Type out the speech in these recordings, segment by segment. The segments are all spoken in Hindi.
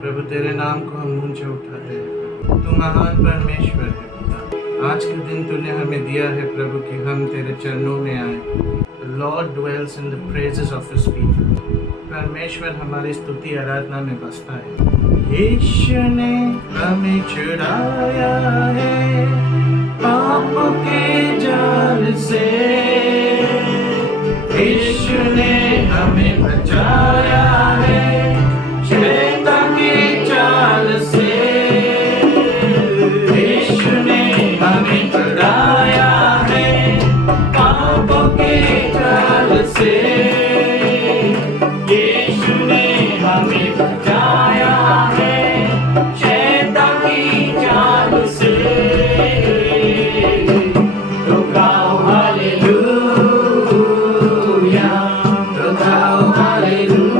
प्रभु तेरे नाम को हम ऊंचे उठाते हैं। तू महान परमेश्वर है पिता। आज के दिन तूने हमें दिया है प्रभु कि हम तेरे चरणों में आए। The Lord dwells in the praises of His people। परमेश्वर हमारी स्तुति आराधना में बसता है। यीशु ने हमें छुड़ाया है पाप के जाल से। यीशु ने हमें बचाया है शैतान की चाल से। यीशु ने हमें छुड़ाया है पापों के जाल से। यीशु ने हमें बचाया है शैतान की चाल से। तो गाओ हालेलुया, तो गाओ हालेलुया,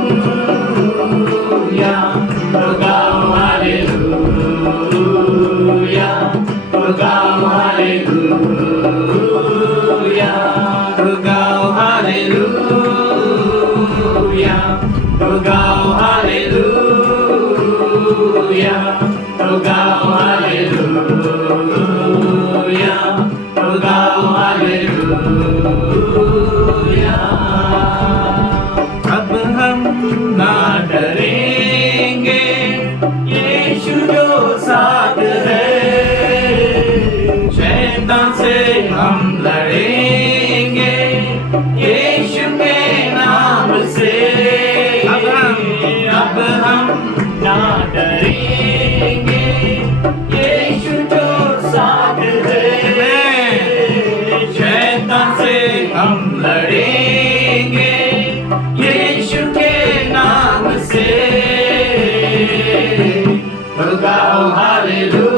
तो गाओ हालेलुया, तो गाओ हालेलुया, तो गाओ हालेलुया, तो गाओ हालेलुया, तो गाओ हालेलुया, तो गाओ हालेलुया। अब हम ना डरेंगे, यीशु जो साथ है। शैतान से हम लड़ेंगे यीशु के नाम से। अब हम ना डरेंगे, यीशु जो साथ है। शैतान से हम लड़ेंगे यीशु के नाम से। तो गाओ हालेलुया,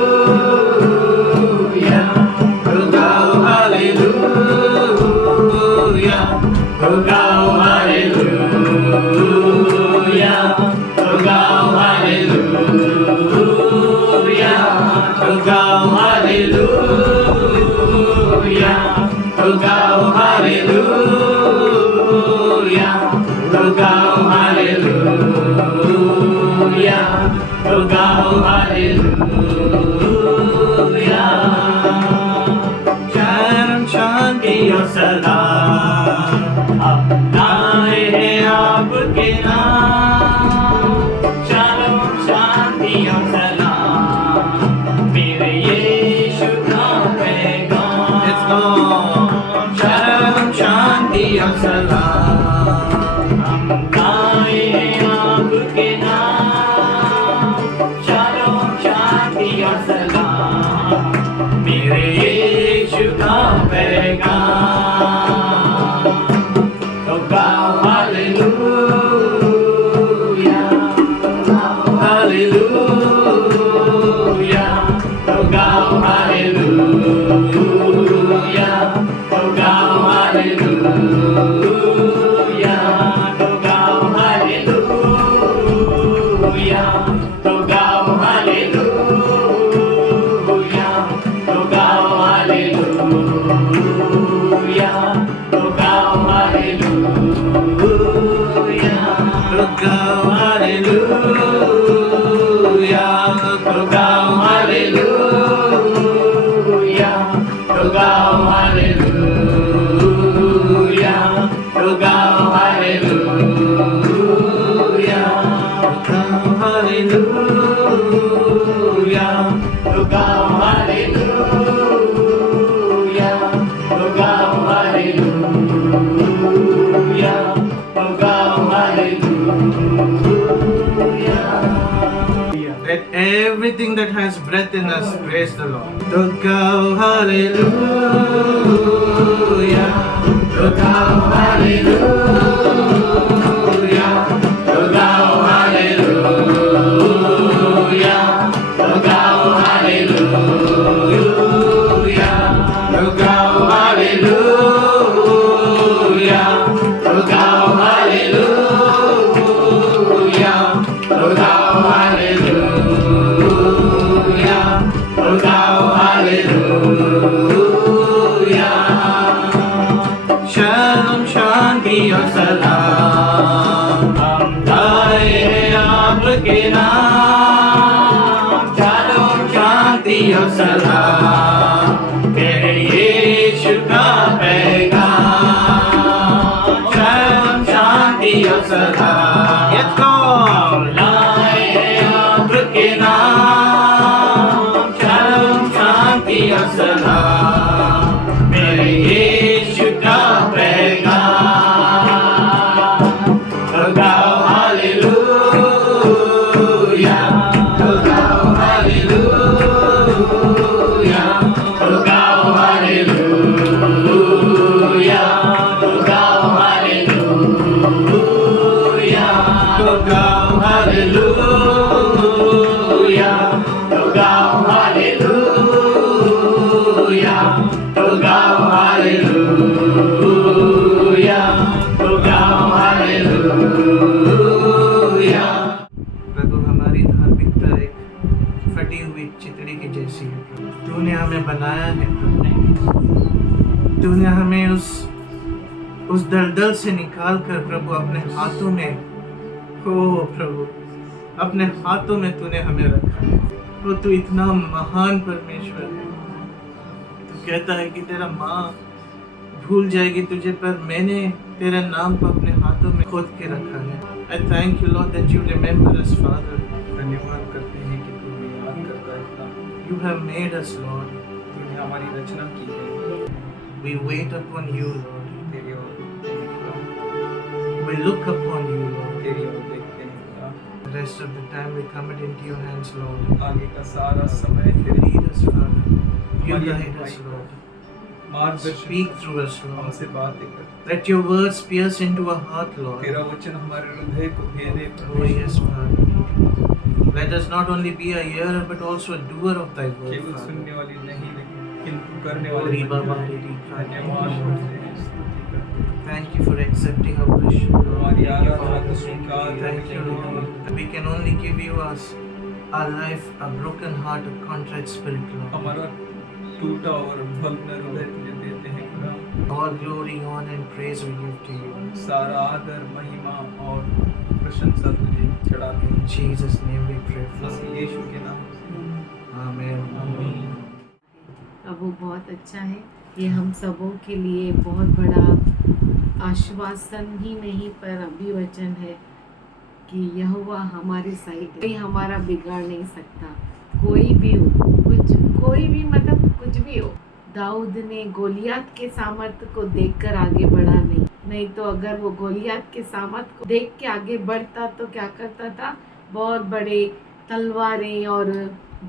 तो गाओ हालेलुया, तो गाओ हालेलुया, तो गाओ हालेलुया, तो गाओ हालेलुया, तो गाओ हालेलुया, तो गाओ हालेलुया, तो गाओ हालेलुया। शाम शांति और सलाम अपनाए हैं आपके नाम। शाम शांति और सलाम मेरे यीशु का पैगाम। शाम शांति और सलाम हम गाए हैं आपके नाम। शाम शांति और सलाम मेरे यीशु का पैगाम। तो गाओ हालेलुया, हालेलुया, तो गाओ हालेलुया, तो गाओ हालेलुया, तो गाओ हालेलुया, तो गाओ हालेलुया, तो गाओ हालेलुया, तो गाओ हालेलुया, तो गाओ हालेलुया, तो गाओ हालेलुया, तो गाओ हालेलुया, तो गाओ हालेलुया, तो गाओ हालेलुया, तो गाओ हालेलुया, तो गाओ हालेलुया, तो गाओ hallelujah. Let everything that has breath in us praise the Lord. To go hallelujah, to go hallelujah, to go hallelujah, to go hallelujah, to go hallelujah, to go hallelujah, to go hallelujah, to go hallelujah. Shalom shanti और सलाम तेरे यीशु का पैगाम, शाम शांति और सलाम ये कौन लाए आपके नाम, शाम शांति और सलाम मेरे यीशु का पैगाम। तो गाओ हालेलुया, तो गाओ हालेलुया, तो गाओ हालेलुया, तो गाओ हालेलुया, तो गाओ हालेलुया, तो गाओ हालेलुया, तो गाओ हालेलुया, तो गाओ हालेलुया। प्रभु हमारी धार्मिकता एक फटी हुई चितड़ी की जैसी है प्रभु। तूने हमें बनाया है प्रभु, तूने हमें उस दलदल से निकाल कर प्रभु अपने हाथों में, हो प्रभु अपने हाथों में तूने हमें रखा है। वो तू इतना महान परमेश्वर है। तू कहता है कि तेरा माँ भूल जाएगी तुझे, पर मैंने तेरे नाम को अपने हाथों में खोद के रखा है। I thank you Lord that you remember us Father। धन्यवाद करते हैं कि तू हमें याद करता है खुदा। You have made us Lord। तूने हमारी रचना की है। We wait upon you Lord। तेरी ओर देखते हैं खुदा। We look upon you Lord। तेरी ओर देखते हैं खुदा। The rest of the time we commit into your hands Lord। आगे का सारा समय तेरे Lead us Father। You हमारी guide अगुवाई us Lord। मार्गदर्शन Speak through us Lord। हमसे बातें कर। Let your words pierce into our heart Lord। तेरा वचन हमारे हृदय को भेदे Oh Prabhu. yes Father। Let us not only be a hearer but also a doer of thy word केवल Father। सुनने वाली नहीं लेकिन किंतु करने वाली Ori बन Baba जाए। Ri धन्यवाद करते हैं, स्तुति करते हैं। Thank you for accepting our worship Lord। हमारी आराधना को स्वीकार Thank करने you के लिए Lord। We can only give you our life, a broken heart, a contrite spirit Lord। हमारा टूटा और भग्न हृदय तुझे देते हैं खुदा। All glory, honor and praise we give to you। सारा आदर महिमा और प्रशंसा तुझे चढ़ाते हैं। In Jesus name we pray Masih Father। यीशु के नाम से Amen। आमीन। प्रभु बहुत अच्छा है। ये हम सबों के लिए बहुत बड़ा आश्वासन ही नहीं पर अभिवचन है कि यहोवा हमारी साइड है, कोई हमारा बिगाड़ नहीं सकता। कोई भी हो, कोई भी मतलब कुछ भी हो। दाऊद ने गोलियात के सामर्थ्य को देखकर आगे बढ़ा नहीं तो अगर वो गोलियात के सामर्थ्य को देख के आगे बढ़ता तो क्या करता था, बहुत बड़े तलवारें और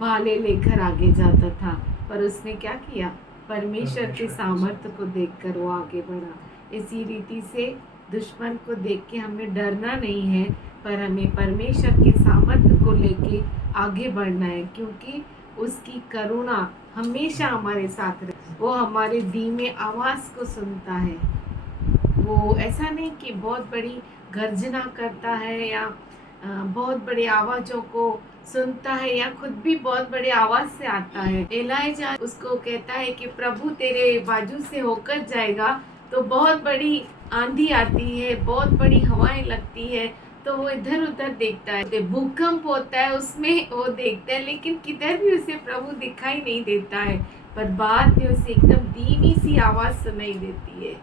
भाले लेकर आगे जाता था। पर उसने क्या किया, परमेश्वर के सामर्थ्य को देखकर वो आगे बढ़ा। इसी रीति से दुश्मन को देख के हमें डरना नहीं है, पर हमें परमेश्वर के सामर्थ्य को लेके आगे बढ़ना है, क्योंकि उसकी करुणा हमेशा हमारे साथ रहे। वो हमारे धीमे आवाज़ को सुनता है। वो ऐसा नहीं कि बहुत बड़ी गर्जना करता है या बहुत बड़ी आवाज़ों को सुनता है या खुद भी बहुत बड़े आवाज़ से आता है। एलाइजा उसको कहता है कि प्रभु तेरे बाजू से होकर जाएगा, तो बहुत बड़ी आंधी आती है, बहुत बड़ी हवाएं लगती है, तो वो इधर उधर देखता है। भूकंप होता है उसमें वो देखता है, लेकिन किधर भी उसे प्रभु दिखाई नहीं देता है। पर बाद में उसे एकदम धीमी सी आवाज़ सुनाई देती है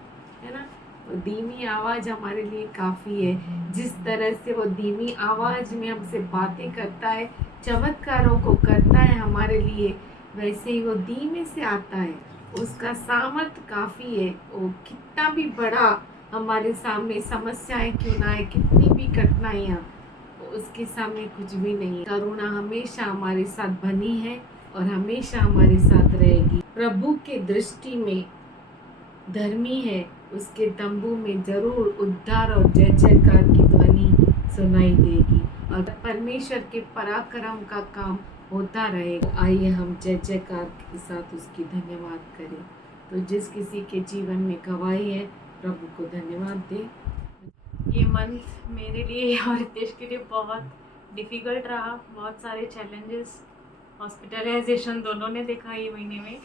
ना। वो धीमी आवाज़ हमारे लिए काफ़ी है। जिस तरह से वो धीमी आवाज़ में हमसे बातें करता है, चमत्कारों को करता है हमारे लिए, वैसे ही वो धीमे से आता है। उसका सामर्थ्य काफ़ी है। वो कितना भी बड़ा हमारे सामने समस्याएं क्यों ना आए, कितनी भी कठिनाइयाँ, उसके सामने कुछ भी नहीं। करुणा हमेशा हमारे साथ बनी है और हमेशा हमारे साथ रहेगी। प्रभु के दृष्टि में धर्मी है, उसके तंबू में जरूर उद्धार और जय जयकार की ध्वनि सुनाई देगी और परमेश्वर के पराक्रम का काम होता रहेगा। आइए हम जय जयकार के साथ उसकी धन्यवाद करें। तो जिस किसी के जीवन में गवाही है, प्रभु को धन्यवाद दे। ये मंथ मेरे लिए और रितेश के लिए बहुत डिफ़िकल्ट रहा। बहुत सारे चैलेंजेस, हॉस्पिटलाइजेशन दोनों ने देखा ये महीने में।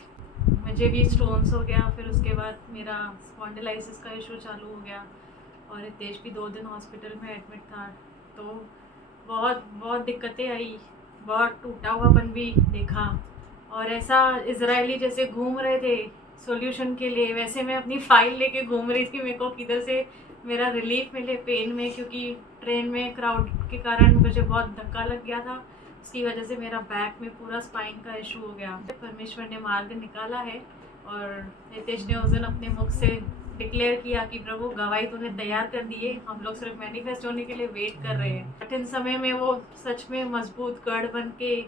मुझे भी स्टोन्स हो गया, फिर उसके बाद मेरा स्पॉन्डिलाइसिस का इशू चालू हो गया और रितेश भी 2 दिन हॉस्पिटल में एडमिट था। तो बहुत दिक्कतें आई, बहुत टूटा हुआपन भी देखा और ऐसा इजरायली जैसे घूम रहे थे सॉल्यूशन के लिए, वैसे मैं अपनी फाइल लेके घूम रही थी। मेरे को किधर से मेरा रिलीफ मिले पेन में, क्योंकि ट्रेन में क्राउड के कारण मुझे बहुत धक्का लग गया था, उसकी वजह से मेरा बैक में पूरा स्पाइन का इशू हो गया। परमेश्वर ने मार्ग निकाला है और नितेश ने उस दिन अपने मुख से डिक्लेयर किया कि प्रभु गवाही तूने तैयार कर दी है, हम लोग सिर्फ मैनिफेस्ट होने के लिए वेट कर रहे हैं। कठिन समय में वो सच में मजबूत गढ़ बन के,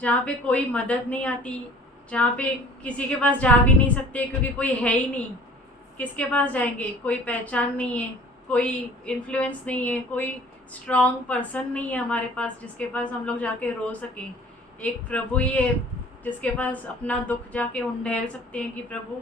जहाँ पे कोई मदद नहीं आती, जहाँ पे किसी के पास जा भी नहीं सकते क्योंकि कोई है ही नहीं, किसके पास जाएंगे, कोई पहचान नहीं है, कोई इन्फ्लुएंस नहीं है, कोई स्ट्रॉन्ग पर्सन नहीं है हमारे पास जिसके पास हम लोग जाके रो सकें। एक प्रभु ही है जिसके पास अपना दुख जाके उंडेल सकते हैं कि प्रभु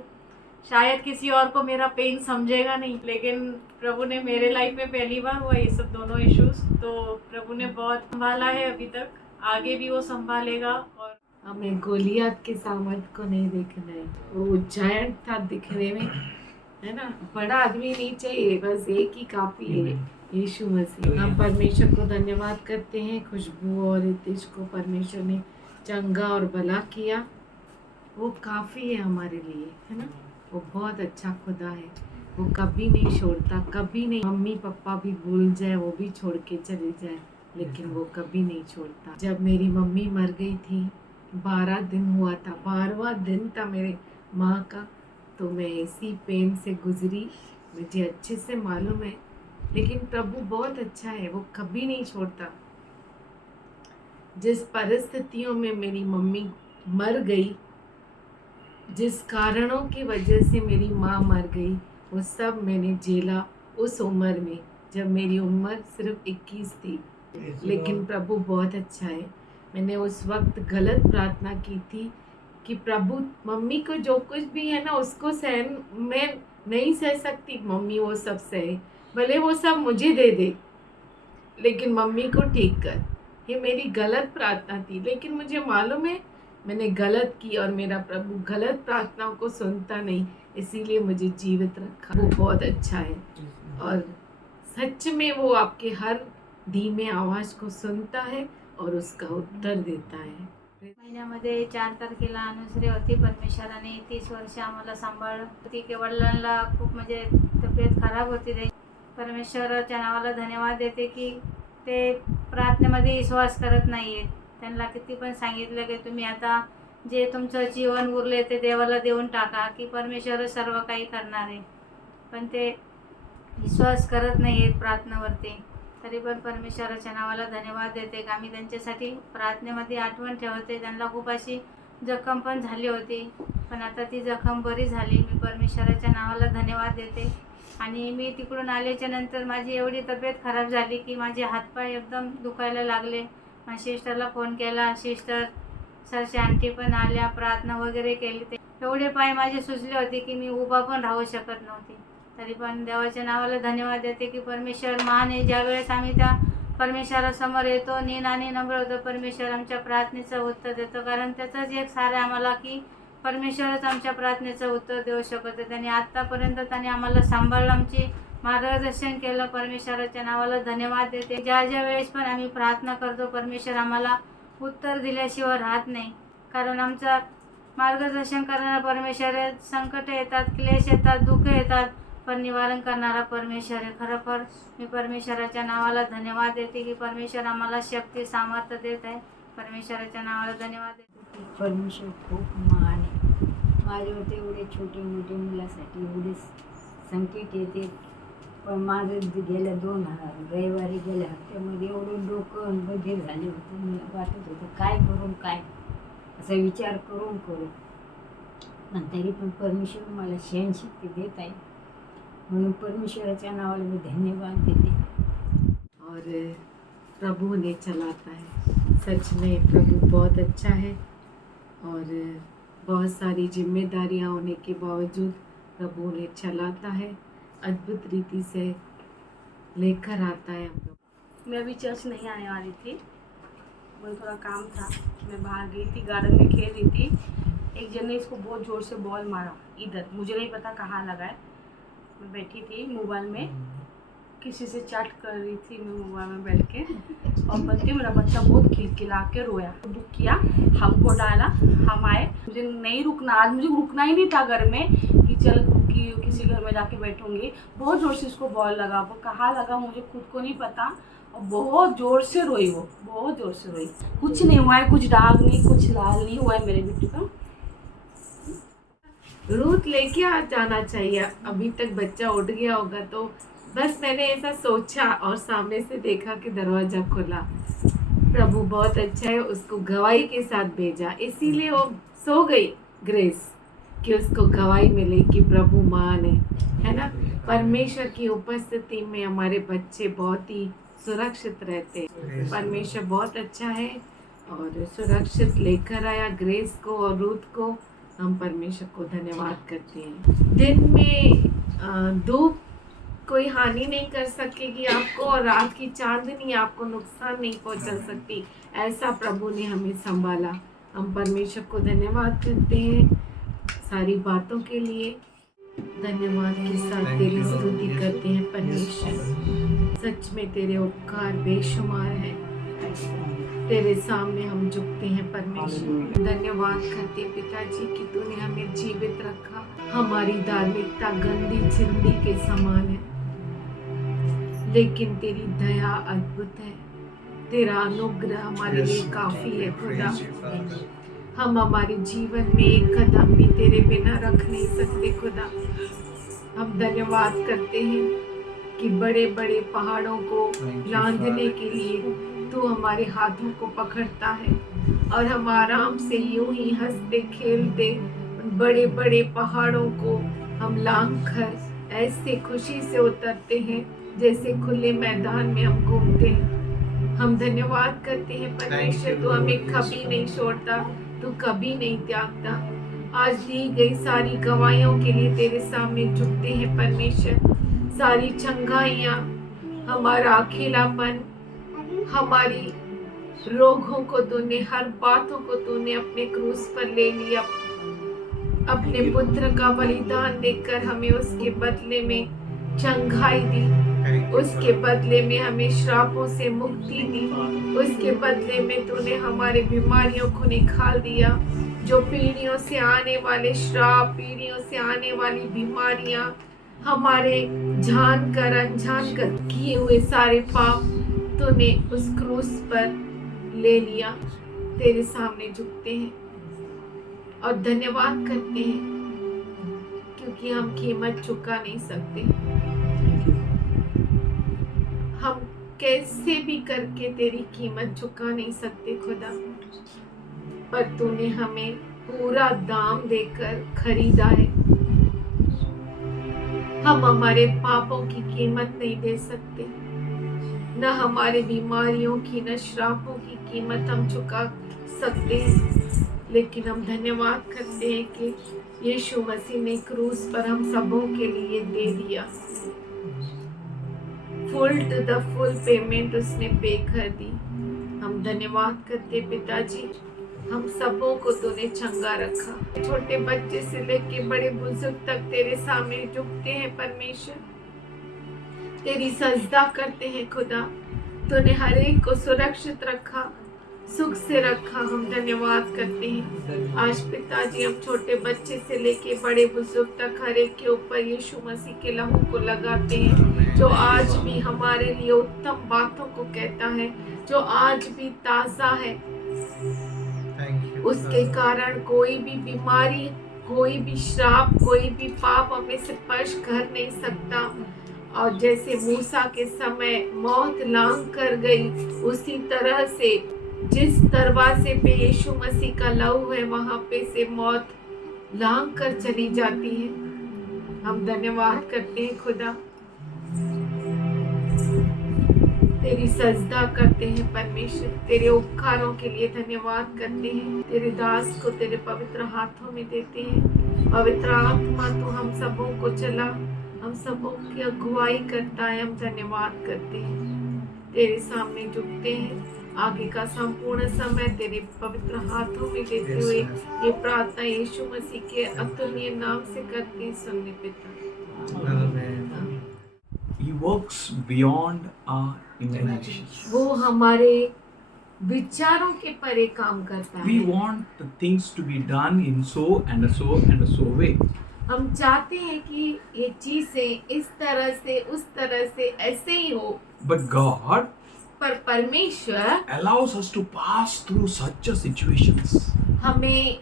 शायद किसी और को मेरा पेन समझेगा नहीं, लेकिन प्रभु ने मेरे लाइफ में पहली बार हुआ ये सब दोनों इश्यूज, तो प्रभु ने बहुत संभाला है अभी तक, आगे भी वो संभालेगा। और हमें गोलियत के सामर्थ को नहीं देखना है, वो जायंट था दिखने में, है ना, बड़ा आदमी नहीं चाहिए, बस एक ही काफ़ी है, यीशु मसीह। हम परमेश्वर को धन्यवाद करते हैं, खुशबू और रितेश को परमेश्वर ने चंगा और भला किया, वो काफ़ी है हमारे लिए, है ना। वो बहुत अच्छा खुदा है, वो कभी नहीं छोड़ता, कभी नहीं। मम्मी पापा भी भूल जाए, वो भी छोड़ के चले जाए, लेकिन वो कभी नहीं छोड़ता। जब मेरी मम्मी मर गई थी, 12 दिन हुआ था, 12वां दिन था मेरे माँ का, तो मैं इसी पेन से गुजरी, मुझे अच्छे से मालूम है। लेकिन प्रभु बहुत अच्छा है, वो कभी नहीं छोड़ता। जिस परिस्थितियों में मेरी मम्मी मर गई, जिस कारणों की वजह से मेरी माँ मर गई, वो सब मैंने झेला उस उम्र में, जब मेरी उम्र सिर्फ 21 थी। लेकिन प्रभु बहुत अच्छा है। मैंने उस वक्त गलत प्रार्थना की थी कि प्रभु मम्मी को जो कुछ भी है ना, उसको सहन मैं नहीं सह सकती, मम्मी वो सब सहे, भले वो सब मुझे दे दे, लेकिन मम्मी को ठीक कर। ये मेरी गलत प्रार्थना थी, लेकिन मुझे मालूम है मैंने गलत की और मेरा प्रभु गलत प्रार्थनाओं को सुनता नहीं, इसीलिए मुझे जीवित रखा। वो बहुत अच्छा है और सच में वो आपके हर धीमे आवाज़ को सुनता है और उसका उत्तर देता है। महिन्यामध्ये 4 तारखेला अनुसरी होती। परमेश्वराने 30 वर्ष आम्हाला सांभाळलं होती। के वडिलांना खूप म्हणजे तब्येत खराब होती त्याची। परमेश्वराच्या नावाला धन्यवाद देते की ते प्रार्थनेमध्ये विश्वास करत नाही आहेत। त्यांना किती पण सांगितलं की तुम्ही आता जे तुमचं जीवन उरले ते देवाला देऊन टाका की परमेश्वर सर्व काही करणार आहे, पण ते विश्वास करत नाही आहेत प्रार्थनेवरती। तरी पण परमेश्वराच्या नावाला धन्यवाद देते की आम्ही त्यांच्यासाठी प्रार्थनेमध्ये आठवण ठेवते। त्यांना खूप अशी जखम पण झाली होती, पण आता ती जखम बरी झाली। मी परमेश्वराच्या नावाला धन्यवाद देते। आणि मी तिकडून आल्याच्या नंतर माझी एवढी तब्येत खराब झाली की माझे हातपाय एकदम दुखायला लागले। माझ्या सिस्टरला फोन केला, सिस्टर सरची आंटी पण आल्या, प्रार्थना वगैरे केली। ते एवढे पाय माझे सुजले होते की मी उभा पण राहू शकत नव्हती। तरी पण देवाच्या नावाला धन्यवाद देते की परमेश्वर महान आहे। ज्या वेळेस आम्ही त्या परमेश्वरासमोर येतो, नीन आणि नम्र होतो, परमेश्वर आमच्या प्रार्थनेचं उत्तर देतो। कारण त्याचंच एक सार आहे आम्हाला की परमेश्वरच आमच्या प्रार्थनेचं उत्तर देऊ शकतो। त्याने आत्तापर्यंत त्याने आम्हाला सांभाळलं, आमची मार्गदर्शन केलं। परमेश्वराच्या नावाला धन्यवाद देते। ज्या ज्या वेळेस पण आम्ही प्रार्थना करतो, परमेश्वर आम्हाला उत्तर दिल्याशिवाय राहत नाही, कारण आमचा मार्गदर्शन करणारा परमेश्वर आहे। संकट येतात, क्लेश येतात, दुःख येतात, पण निवारण करणारा परमेश्वर आहे। खरोखर मी परमेश्वराच्या नावाला धन्यवाद देते की परमेश्वर आम्हाला शक्ती सामर्थ्य देत आहे। परमेश्वराच्या नावाला धन्यवाद देते। परमेश्वर खूप महान आहे। माझ्यावरती एवढे छोटे मोठे मुलासाठी एवढे संकट येते, पण माझं गेल्या 2 रविवारी गेल्या हप्त्यामध्ये एवढं डोकं बधीर झाले होते। मला वाटत होतं काय करून काय, असा विचार करून पण तरी पण परमेश्वर मला सहनशक्ती देत आहे, म्हणून परमेश्वराच्या नावाला मी धन्यवाद देते। और प्रभु ने चलाता है, सच में प्रभु बहुत अच्छा है और बहुत सारी जिम्मेदारियां होने के बावजूद प्रभु ने चलाता है, अद्भुत रीति से लेकर आता है हम लोग। मैं अभी चर्च नहीं आने वाली थी, मुझे थोड़ा काम था, मैं बाहर गई थी, गार्डन में खेल रही थी। एक जन ने इसको बहुत ज़ोर से बॉल मारा इधर, मुझे नहीं पता कहाँ लगा है। मैं बैठी थी मोबाइल में, किसी से चैट कर रही थी मैं मोबाइल में बैठ के, और बनती मेरा बच्चा बहुत खिलखिला के रोया, बुक किया, हमको डाला, हम आए। मुझे नहीं रुकना, आज मुझे रुकना ही नहीं था घर में कि चल कि किसी घर में जाके बैठूंगी। बहुत ज़ोर से इसको बॉल लगा, वो कहाँ लगा मुझे खुद को नहीं पता, और बहुत ज़ोर से रोई, वो बहुत ज़ोर से रोई। कुछ नहीं हुआ है, कुछ दाग नहीं, कुछ लाल नहीं हुआ है मेरे बेटे का। रूथ लेके आ जाना चाहिए, अभी तक बच्चा उठ गया होगा। तो बस मैंने ऐसा सोचा और सामने से देखा कि दरवाज़ा खुला। प्रभु बहुत अच्छा है, उसको गवाही के साथ भेजा, इसीलिए वो सो गई ग्रेस, कि उसको गवाही मिले कि प्रभु महान है ना। परमेश्वर की उपस्थिति में हमारे बच्चे बहुत ही सुरक्षित रहते हैं। परमेश्वर बहुत अच्छा है और सुरक्षित लेकर आया ग्रेस को और रूथ को। हम परमेश्वर को धन्यवाद करते हैं। दिन में धूप कोई हानि नहीं कर सकेगी आपको, और रात की चांदनी आपको नुकसान नहीं पहुंचा सकती। ऐसा प्रभु ने हमें संभाला। हम परमेश्वर को धन्यवाद करते हैं सारी बातों के लिए। धन्यवाद के साथ तेरी स्तुति करते हैं परमेश्वर। सच में तेरे उपकार बेशुमार हैं। तेरे सामने हम झुकते हैं परमेश्वर। धन्यवाद करते पिताजी कि तूने हमें जीवित रखा। हमारी धार्मिकता गंदी चिंदी के समान है, लेकिन तेरी दया अद्भुत है। तेरा अनुग्रह हमारे लिए काफी है खुदा। हम हमारे जीवन में एक कदम भी तेरे बिना रख नहीं सकते खुदा। हम धन्यवाद करते हैं कि बड़े बड़े पहाड़ों को लांघने के लिए तू हमारे हाथों को पकड़ता है, और हम आराम से यूं ही हंसते खेलते बड़े बड़े पहाड़ों को हम लांघ कर ऐसे खुशी से उतरते हैं जैसे खुले मैदान में हम घूमते हैं। हम धन्यवाद करते हैं परमेश्वर, तू हमें कभी नहीं छोड़ता, तू कभी नहीं त्यागता। आज दी गई सारी गवाहियों के लिए तेरे सामने झुकते हैं परमेश्वर। सारी चंगाइयाँ, हमारा अकेलापन, हमारी रोगों को तूने, हर बातों को तूने अपने क्रूस पर ले लिया। अपने पुत्र का बलिदान देकर हमें उसके बदले में चंगाई दी, उसके बदले में हमें श्रापों से मुक्ति दी, उसके बदले में तूने हमारे बीमारियों को निकाल दिया। जो पीढ़ियों से आने वाले श्राप, पीढ़ियों से आने वाली बीमारियां, हमारे जानकर अनजानकर किए हुए सारे पाप तूने उस क्रूस पर ले लिया। तेरे सामने झुकते हैं और धन्यवाद करते हैं, क्योंकि हम कीमत चुका नहीं सकते। हम कैसे भी करके तेरी कीमत चुका नहीं सकते खुदा, पर तूने हमें पूरा दाम देकर खरीदा है। हम हमारे पापों की कीमत नहीं दे सकते, न हमारे बीमारियों की, न श्रापों की कीमत हम चुका सकते हैं, लेकिन हम धन्यवाद करते हैं कि यीशु मसीह ने क्रूस पर हम सबों के लिए दे दिया। Full to the full payment उसने पे कर दी। हम धन्यवाद करते पिताजी, हम सबों को तूने चंगा रखा। छोटे बच्चे से लेके बड़े बुजुर्ग तक तेरे सामने झुकते हैं परमेश्वर, तेरी सजदा करते हैं खुदा। तूने हर एक को सुरक्षित रखा, सुख से रखा। हम धन्यवाद करते हैं। आज पिताजी हम छोटे बच्चे से लेके बड़े बुजुर्ग तक हर एक के ऊपर यीशु मसीह के लहू को लगाते हैं, जो आज भी हमारे लिए उत्तम बातों को कहता है, जो आज भी ताज़ा है। उसके कारण कोई भी बीमारी, कोई भी श्राप, कोई भी पाप हमें स्पर्श कर नहीं सकता। और जैसे मूसा के समय मौत लांघ कर गई, उसी तरह से जिस दरवाजे पे यीशु मसीह का लहू है, वहां पे से मौत लांघ कर चली जाती है। हम धन्यवाद करते हैं खुदा, तेरी सजदा करते हैं परमेश्वर, तेरे उपकारों के लिए धन्यवाद करते हैं। तेरे दास को तेरे पवित्र हाथों में देते हैं। पवित्र आत्मा तू हम सबों को चला, हम सबों की अगुवाई करता है। हम धन्यवाद करते हैं, तेरे सामने झुकते हैं। आगे का संपूर्ण समय तेरे पवित्र हाथों में देते हुए ये प्रार्थना यीशु मसीह के अतुल्य नाम से करते हैं। सुनने पिता, You works beyond our imagination. वो हमारे विचारों के परे काम करता We है। want the things to be done in so and a so and a so way. हम चाहते हैं कि ये चीजें इस तरह से उस तरह से ऐसे ही हो, But God पर परमेश्वर allows us to pass through such a situations. हमें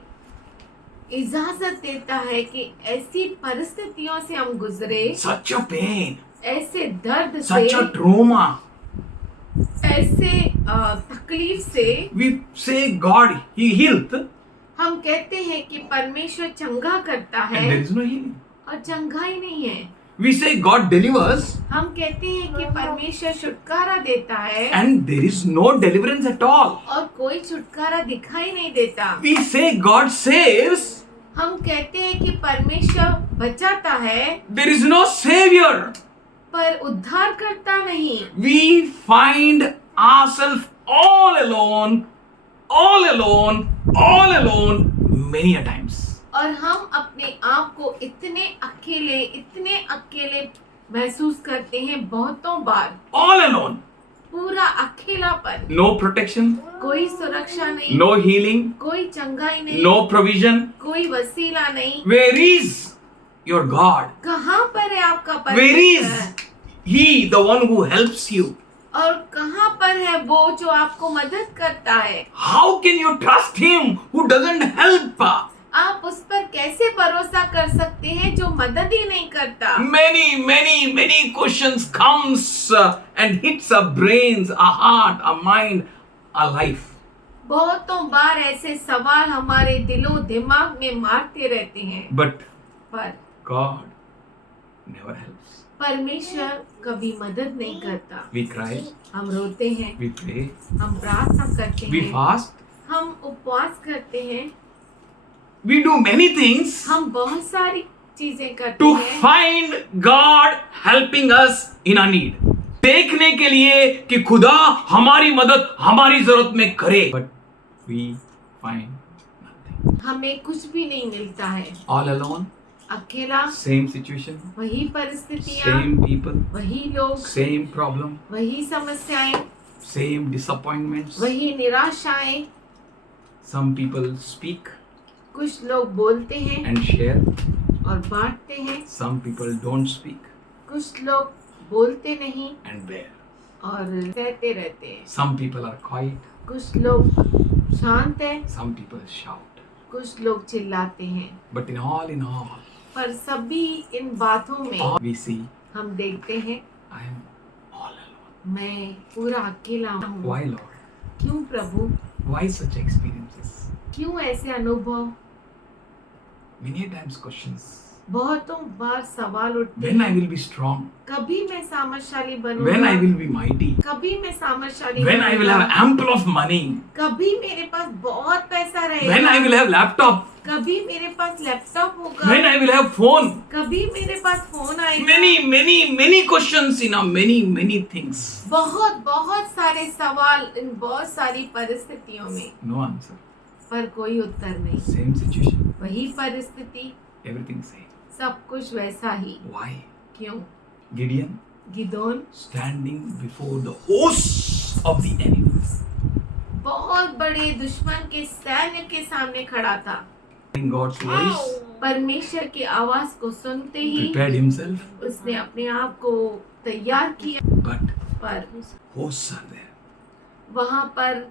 इजाजत देता है कि ऐसी परिस्थितियों से हम गुजरे, Such a pain, ऐसे दर्द such a से, trauma. ऐसे तकलीफ से। We say God, He healeth, हम कहते हैं कि परमेश्वर चंगा करता and there है is no healing. और चंगा ही नहीं है। We say God delivers, हम कहते हैं कि परमेश्वर छुटकारा देता है and there is no deliverance at all. और कोई छुटकारा दिखाई नहीं देता। We say God saves, हम कहते हैं कि परमेश्वर बचाता है there is no Savior. पर उद्धार करता नहीं। We find ourselves all alone many a times. और हम अपने आप को इतने अकेले महसूस करते हैं बहुतों बार। All alone. पूरा अकेलापन, No protection, कोई सुरक्षा नहीं, no healing, कोई चंगाई नहीं, no provision. कोई वसीला नहीं। Where is your God? कहाँ पर है आपका Where is परमेश्वर? He, the one who helps you? और कहाँ पर है वो जो आपको मदद करता है? How can you trust Him who doesn't help? आप उस पर कैसे भरोसा कर सकते हैं जो मदद ही नहीं करता? Many questions comes and hits our brains, our heart, our mind, our life. बहुतों बार ऐसे सवाल हमारे दिलो दिमाग में मारते रहते हैं, But पर God never helps. परमेश्वर कभी मदद नहीं करता। We cry, हम रोते हैं, we pray, हम प्रार्थना करते we हैं, fast, हम उपवास करते हैं, we do many things हम बहुत सारी चीजें करते to हैं find God helping us in our need. देखने के लिए कि खुदा हमारी मदद हमारी जरूरत में करे. But we find nothing. हमें कुछ भी नहीं मिलता है। All alone, अकेला, same situation, वही परिस्थितियाँ, same people, वही लोग, same problem, वही समस्याएं, same disappointments. वही निराशाएं। Some people speak कुछ लोग बोलते हैं and share. और बांटते हैं, Some people don't speak कुछ लोग बोलते नहीं and bear. और सहते रहते हैं। Some people are quiet. कुछ लोग शांत हैं, Some people shout. कुछ लोग चिल्लाते हैं। But in all, पर सभी इन बातों में we see हम देखते हैं I am all alone. मैं पूरा अकेला हूँ। Why, Lord? क्यों प्रभु? Why such experiences? क्यों ऐसे अनुभव? Many a times questions. बहुतों बार सवाल उठते When I हैं। will be strong? कभी मैं सामर्थशाली When बनूंगा, I will be mighty? कभी मैं सामर्थशाली When I will बनूंगा, have ample of money? कभी मेरे पास बहुत पैसा रहेगा, When I will have laptop? कभी मेरे पास लैपटॉप होगा, When I will have phone? कभी मेरे पास फोन आएगा। Many questions in many things. बहुत सारे सवाल इन बहुत सारी परिस्थितियों में, No answer. पर कोई उत्तर नहीं। Same situation. वही परिस्थिति, Everything same. सब कुछ वैसा ही। Why? क्यों? Gideon Gideon standing before the hosts of the enemy. बहुत बड़े दुश्मन के सैन्य के सामने खड़ा था। Hearing God's voice, परमेश्वर की आवाज को सुनते ही prepared himself, उसने अपने आप को तैयार किया, but पर hosts are there. वहां पर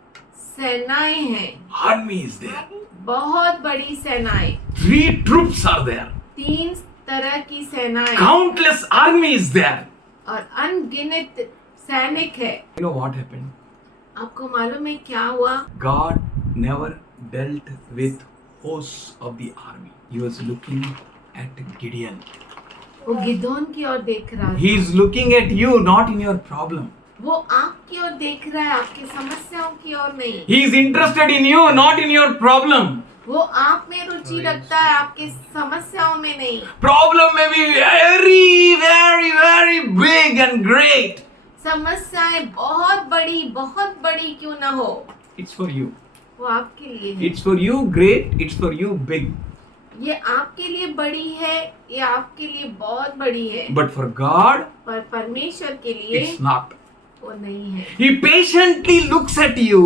सेनाएं हैं, Army is there. बहुत बड़ी सेनाएं, 3 troops are there. 3 तरह की सेनाएं Countless army is there. और अनगिनत सैनिक है। You know what happened? आपको मालूम है क्या हुआ? God never dealt with hosts of the army. He was looking at Gideon. वो गिदोन की ओर देख रहा He है। is looking at you, not in your problem. वो आपकी ओर देख रहा है, आपकी समस्याओं की ओर नहीं। He is interested in you, not in your problem. वो आप में रुचि रखता है, आपकी समस्याओं में नहीं। Problem may be very big and great. समस्याएं बहुत बड़ी क्यों ना हो, It's for you. वो आपके लिए है। It's for you great, it's for you big. ये आपके लिए बड़ी है, ये आपके लिए बहुत बड़ी है, But for God, पर परमेश्वर के लिए it's not. वो नहीं है। He patiently looks at you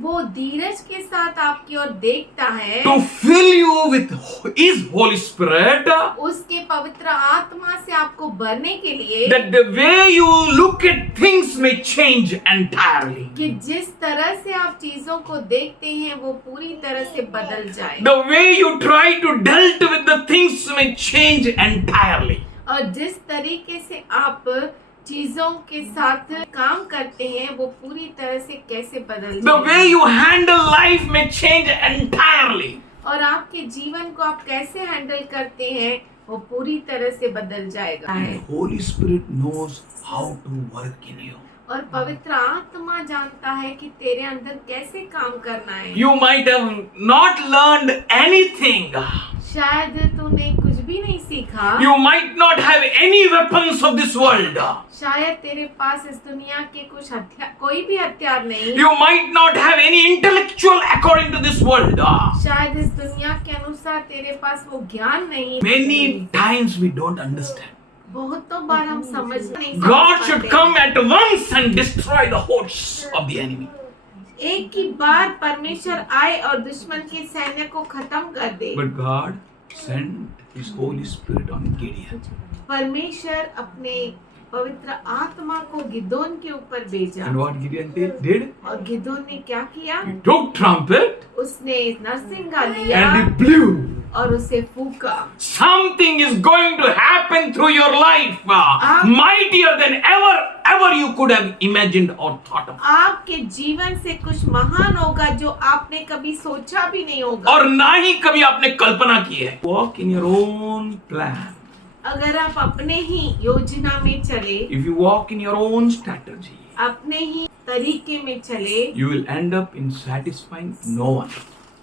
वो धीरज के साथ आपकी ओर देखता है, to fill you with His Holy Spirit, उसके पवित्र आत्मा से आपको भरने के लिए, that the way you look at things may change entirely. कि जिस तरह से आप चीजों को देखते हैं वो पूरी तरह से बदल जाए, The way you try to deal with the things may change entirely. और जिस तरीके से आप चीजों के साथ काम करते हैं वो पूरी तरह से कैसे बदल The way जाए, you handle life may change entirely. और आपके जीवन को आप कैसे हैंडल करते हैं वो पूरी तरह से बदल जाएगा है। The Holy Spirit knows how to work in you. और पवित्र आत्मा जानता है कि तेरे अंदर कैसे काम करना है। You might have not learned anything. शायद तूने कुछ भी नहीं सीखा, You might not have any weapons of this world. शायद तेरे पास इस दुनिया के कुछ कोई भी हथियार नहीं, You might not have any intellectual according to this world. शायद इस दुनिया के अनुसार तेरे पास वो ज्ञान नहीं। Many times we don't understand. बहुतों बार हम समझ नहीं God सकते। should come at once and destroy the hosts of the enemy. एक ही बार परमेश्वर आए और दुश्मन के सैन्य को खत्म कर दे। But God sent His Holy Spirit on Gideon. परमेश्वर अपने पवित्र आत्मा को गिदोन के ऊपर भेजा, And what Gideon did? और गिदोन ने क्या किया? He took trumpet उसने नरसिंगा लिया and he blew. और उसे फूका। Something is going to happen through your life, mightier than ever you could have imagined or thought of. आपके जीवन से कुछ महान होगा जो आपने कभी सोचा भी नहीं होगा, और ना ही कभी आपने कल्पना की है. Walk in your own plan. अगर आप अपने ही योजना में चले, If you walk in your own strategy, अपने ही तरीके में चले, you will end up in satisfying no one.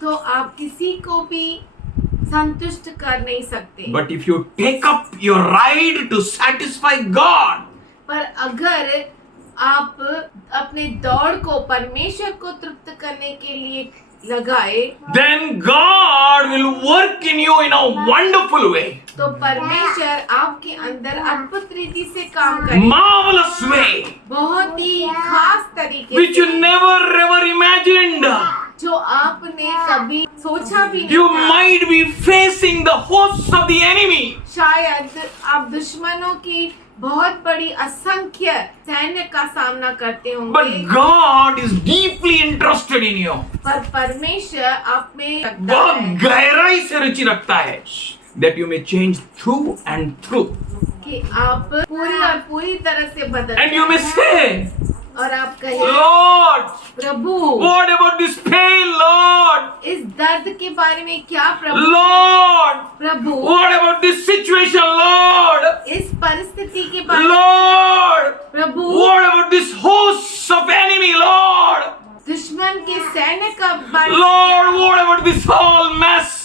तो आप किसी को भी संतुष्ट कर नहीं सकते। But if you take up your ride to satisfy God, पर अगर आप अपने दौड़ को परमेश्वर को तृप्त करने के लिए लगाए, then God will work in you in a wonderful way, तो परमेश्वर आपके अंदर अद्भुत रीति से काम करेगा, marvelous way, बहुत ही खास तरीके which you से, never ever imagined. जो आपने कभी सोचा भी नहीं You था। might be facing the hosts of the enemy, शायद आप दुश्मनों की बहुत बड़ी असंख्य सैन्य का सामना करते but होंगे, God is deeply interested in you. पर परमेश्वर आप में रखता बहुत है गहराई से रुचि रखता है, that you may change through and through. कि आप पूरी और पूरी तरह से बदल And you may जाएं। say, और आप कहें, Lord, Prabhu what about this pain, Lord? इस दर्द के बारे में क्या प्रभु? Lord, Prabhu what about this situation, Lord? इस परिस्थिति के बारे में Lord, Prabhu, what about this hosts of enemy, Lord? दुश्मन के सैन्य का बारे में Lord, what about this whole mess?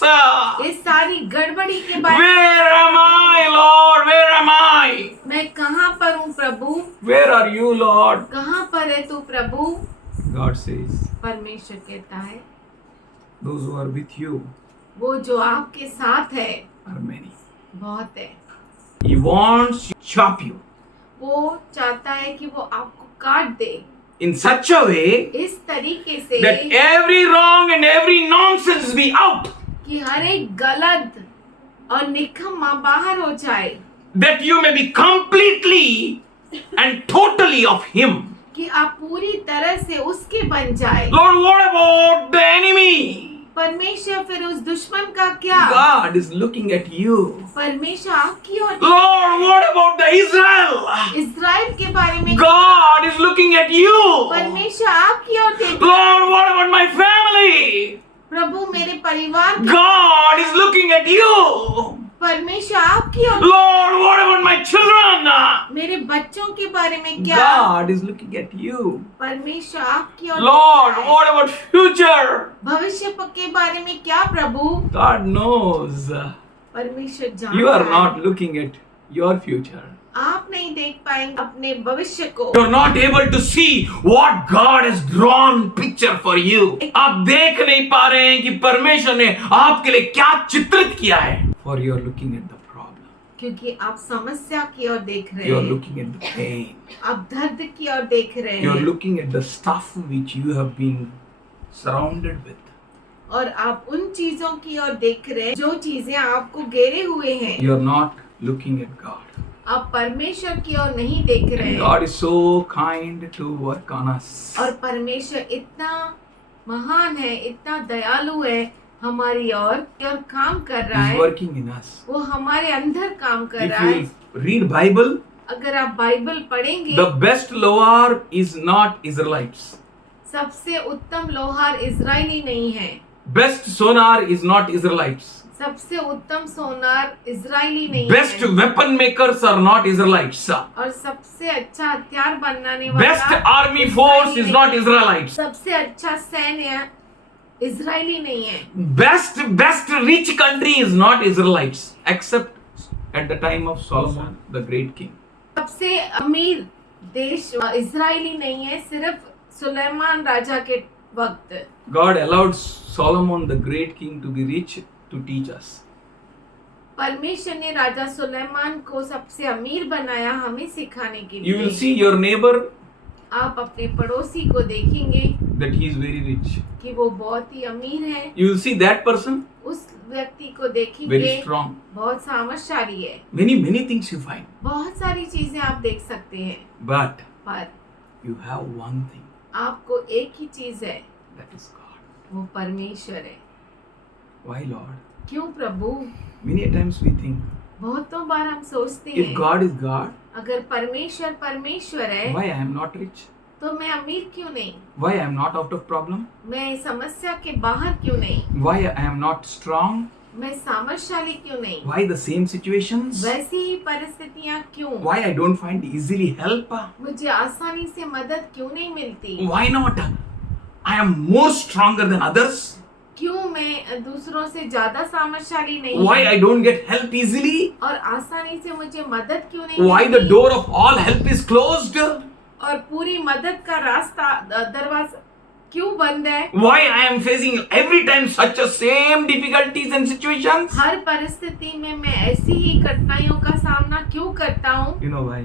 इस सारी गड़बड़ी के बारे में Where am I, Lord? Where am I? मैं कहाँ पर हूँ प्रभु? Where are you, Lord? कहाँ पर है तू प्रभु? God says, परमेश्वर कहता है, those who are with you वो जो आपके साथ है are many. बहुत है। He wants to chop you वो चाहता है कि वो आपको काट दे in such a way इस तरीके से that every wrong and every nonsense be out, कि हर एक गलत और निकम्मा बाहर हो जाए, that you may be completely and totally of Him. कि आप पूरी तरह से उसके बन जाए। Lord, what about the enemy? परमेश्वर फिर उस दुश्मन का क्या? God is looking at you. परमेश्वर आपकी ओर Lord, what about the Israel? Israel के बारे में God is looking at you. परमेश्वर आपकी ओर देखता है। Lord, what about my family? प्रभु मेरे परिवार के God is looking at you. परमेश्वर आपकी ओर Lord, what about my children? मेरे बच्चों के बारे में क्या? God is looking at you. परमेश्वर आपकी ओर Lord, देखता है। what about future? भविष्य के बारे में क्या प्रभु? God knows. परमेश्वर जानता You are है। not looking at your future. आप नहीं देख पाएंगे अपने भविष्य को। You're not able to see what God has drawn picture for you. आप देख नहीं पा रहे हैं कि परमेश्वर ने आपके लिए क्या चित्रित किया है। For you're looking at the problem. क्योंकि आप समस्या की ओर देख रहे You're हैं, looking at the pain. आप दर्द की ओर देख रहे You're हैं, looking at the stuff which you have been surrounded with. और आप उन चीजों की ओर देख रहे हैं जो चीजें आपको घेरे हुए हैं। You're not looking at God. आप परमेश्वर की ओर नहीं देख रहे And हैं। God is so kind to work on us. और परमेश्वर इतना महान है, इतना दयालु है हमारी और काम कर रहा He's है, working in us. वो हमारे अंदर काम कर If रहा है। you read Bible, अगर आप बाइबल पढ़ेंगे, the best loar is not Israelites. सबसे उत्तम लोहार इजरायली नहीं है, Best sonar is not Israelites. सबसे उत्तम सोनार इजरायली नहीं Best है, weapon makers are not Israelites. और सबसे अच्छा हथियार बनाने Best वाला army force is not Israelites. सबसे अच्छा सैन्य इजरायली नहीं है। Best rich country is not Israelites, except at the time of Solomon, the great king. सबसे अमीर देश इजरायली नहीं है, सिर्फ सुलेमान राजा के वक्त। God allowed Solomon, the great king, to be rich to teach us. परमेश्वर ने राजा सुलेमान को सबसे अमीर बनाया हमें सिखाने के You will लिए। see your neighbor आप अपने पड़ोसी को देखेंगे that he is very rich. कि वो बहुत ही अमीर है, You will see that person उस व्यक्ति को very देखेंगे strong. बहुत सामर्थशाली है। Many things you find. बहुत सारी चीजें आप देख सकते हैं, But पर you have one thing, आपको एक ही चीज है, that is God. वो परमेश्वर है। Why, Lord? क्यों प्रभु? Many a times we think, बहुतों बार हम सोचते if हैं God is God, अगर परमेश्वर परमेश्वर है why I am not rich? तो मैं अमीर क्यों नहीं, Why I am not out of problem? मैं समस्या के बाहर क्यों नहीं, Why I am not strong? मैं सामर्थशाली क्यों नहीं, Why the same situations? वैसी ही परिस्थितियाँ क्यों, Why I don't find easily help? मुझे आसानी से मदद क्यों नहीं मिलती, Why not? I am more stronger than others. क्यों मैं दूसरों से ज्यादा सामर्थशाली नहीं Why हूँ? I don't get help easily? और आसानी से मुझे मदद क्यों नहीं Why the मिलती? door of all help is closed? और पूरी मदद का रास्ता दरवाजा क्यों बंद है? Why I am facing every time such a same difficulties and situations? हर परिस्थिति में मैं ऐसी ही कठिनाइयों का सामना क्यों करता हूँ? You know why?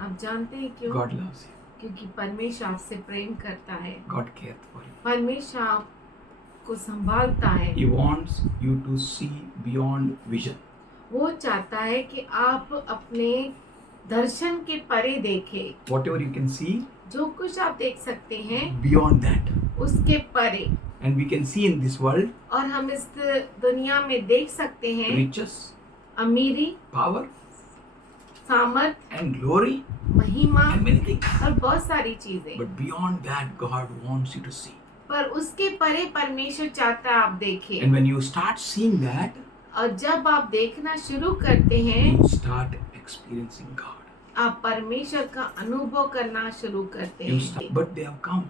आप जानते हैं क्यों? God loves you. क्योंकि परमेश्वर आपसे प्रेम करता है, God cares for you. परमेश्वर आपको संभालता है। He wants you to see beyond vision. वो चाहता है कि आप अपने दर्शन के परे देखें, Whatever you can see, जो कुछ आप देख सकते हैं beyond that. उसके परे। And we can see in this world और हम इस दुनिया में देख सकते हैं riches, अमीरी, power, सामर्थ, and glory, महिमा and many things. और बहुत सारी चीजें, But beyond that, God wants you to see. पर उसके परे परमेश्वर चाहता है आप देखें। And when you start seeing that, और जब आप देखना शुरू करते हैं, you start experiencing God. आप परमेश्वर का अनुभव करना शुरू करते You start, हैं। but they have come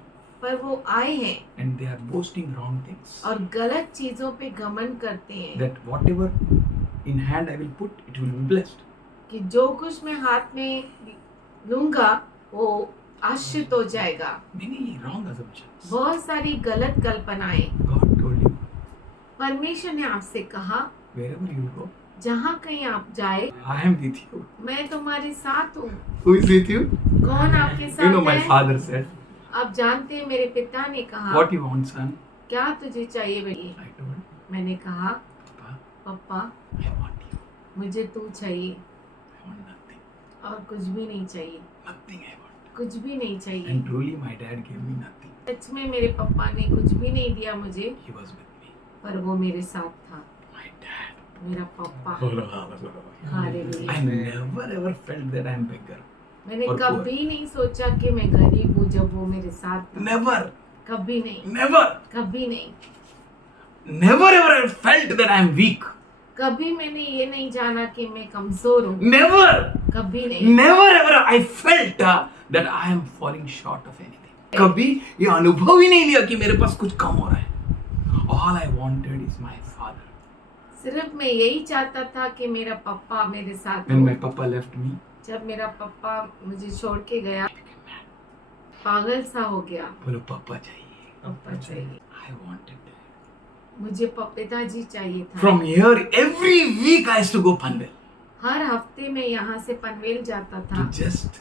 पर वो आए हैं and they are boasting wrong things. और गलत चीजों पे घमंड करते हैं That whatever in hand I will put, it will be blessed. कि जो कुछ मैं हाथ में लूंगा वो आश्रित हो जाएगा। Many wrong assumptions. बहुत सारी गलत कल्पनाएं। God told you, परमेश्वर ने आपसे कहा wherever you go, जहाँ कहीं आप जाए I am with you. मैं तुम्हारे साथ हूँ। Who is with you? कौन आपके You know, साथ my है? father said, आप जानते हैं मेरे पिता ने कहा what you want, son? क्या तुझे चाहिए बेटी? I told, मैंने कहा Papa, papa I want you. मुझे तू चाहिए I want nothing. और कुछ भी नहीं चाहिए, Nothing I want. कुछ भी नहीं चाहिए। And truly, my dad gave me nothing. सच में मेरे पापा ने कुछ भी नहीं दिया मुझे, He was with me. पर वो मेरे साथ था, My dad. मेरा पापा। I hallelujah. never ever felt that I am beggar. मैंने और कभी नहीं सोचा कि मैं गरीब हूँ जब वो मेरे साथ था। Never. कभी नहीं, Never. कभी नहीं, Never ever I felt that I am weak. कभी मैंने ये नहीं जाना कि मैं कमजोर हूँ, Never. कभी नहीं। Never ever I felt that I am falling short of anything. कभी ये अनुभव ही नहीं लिया कि मेरे पास कुछ कम हो रहा है. All I wanted is my father. सिर्फ मैं यही चाहता था कि मेरा पापा मेरे साथ When हो। my papa left me, जब मेरा पापा मुझे छोड़ के गया, पागल सा हो गया। बोलो पापा चाहिए, पापा चाहिए, I wanted that. मुझे पिताजी चाहिए था। From here, every week I used to go Panvel हर हफ्ते में यहाँ से पनवेल जाता था, just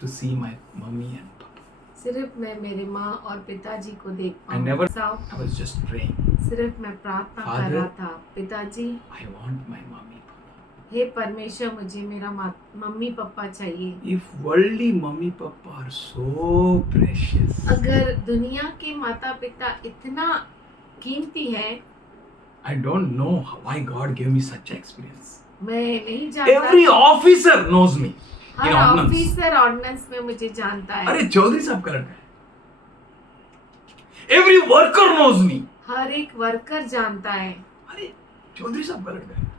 to see my mummy and papa. सिर्फ मैं मेरे माँ और पिताजी को देख I never- पाऊँ। I was just praying. सिर्फ मैं प्रार्थना कर Father, रहा था, पिताजी I want my mummy, papa. हे परमेश्वर, मुझे मेरा मम्मी पापा चाहिए। If worldly mummy, papa are so precious, अगर दुनिया के माता पिता इतना कीमती है, I don't know why God gave me such experience. मैं नहीं जानता। Every officer knows me. हर in ordnance. ऑफिसर ऑर्डिनेंस में मुझे जानता है। अरे चौधरी साहब का लड़का है। Every worker knows me. हर एक वर्कर जानता है। अरे चौधरी साहब का लड़का है।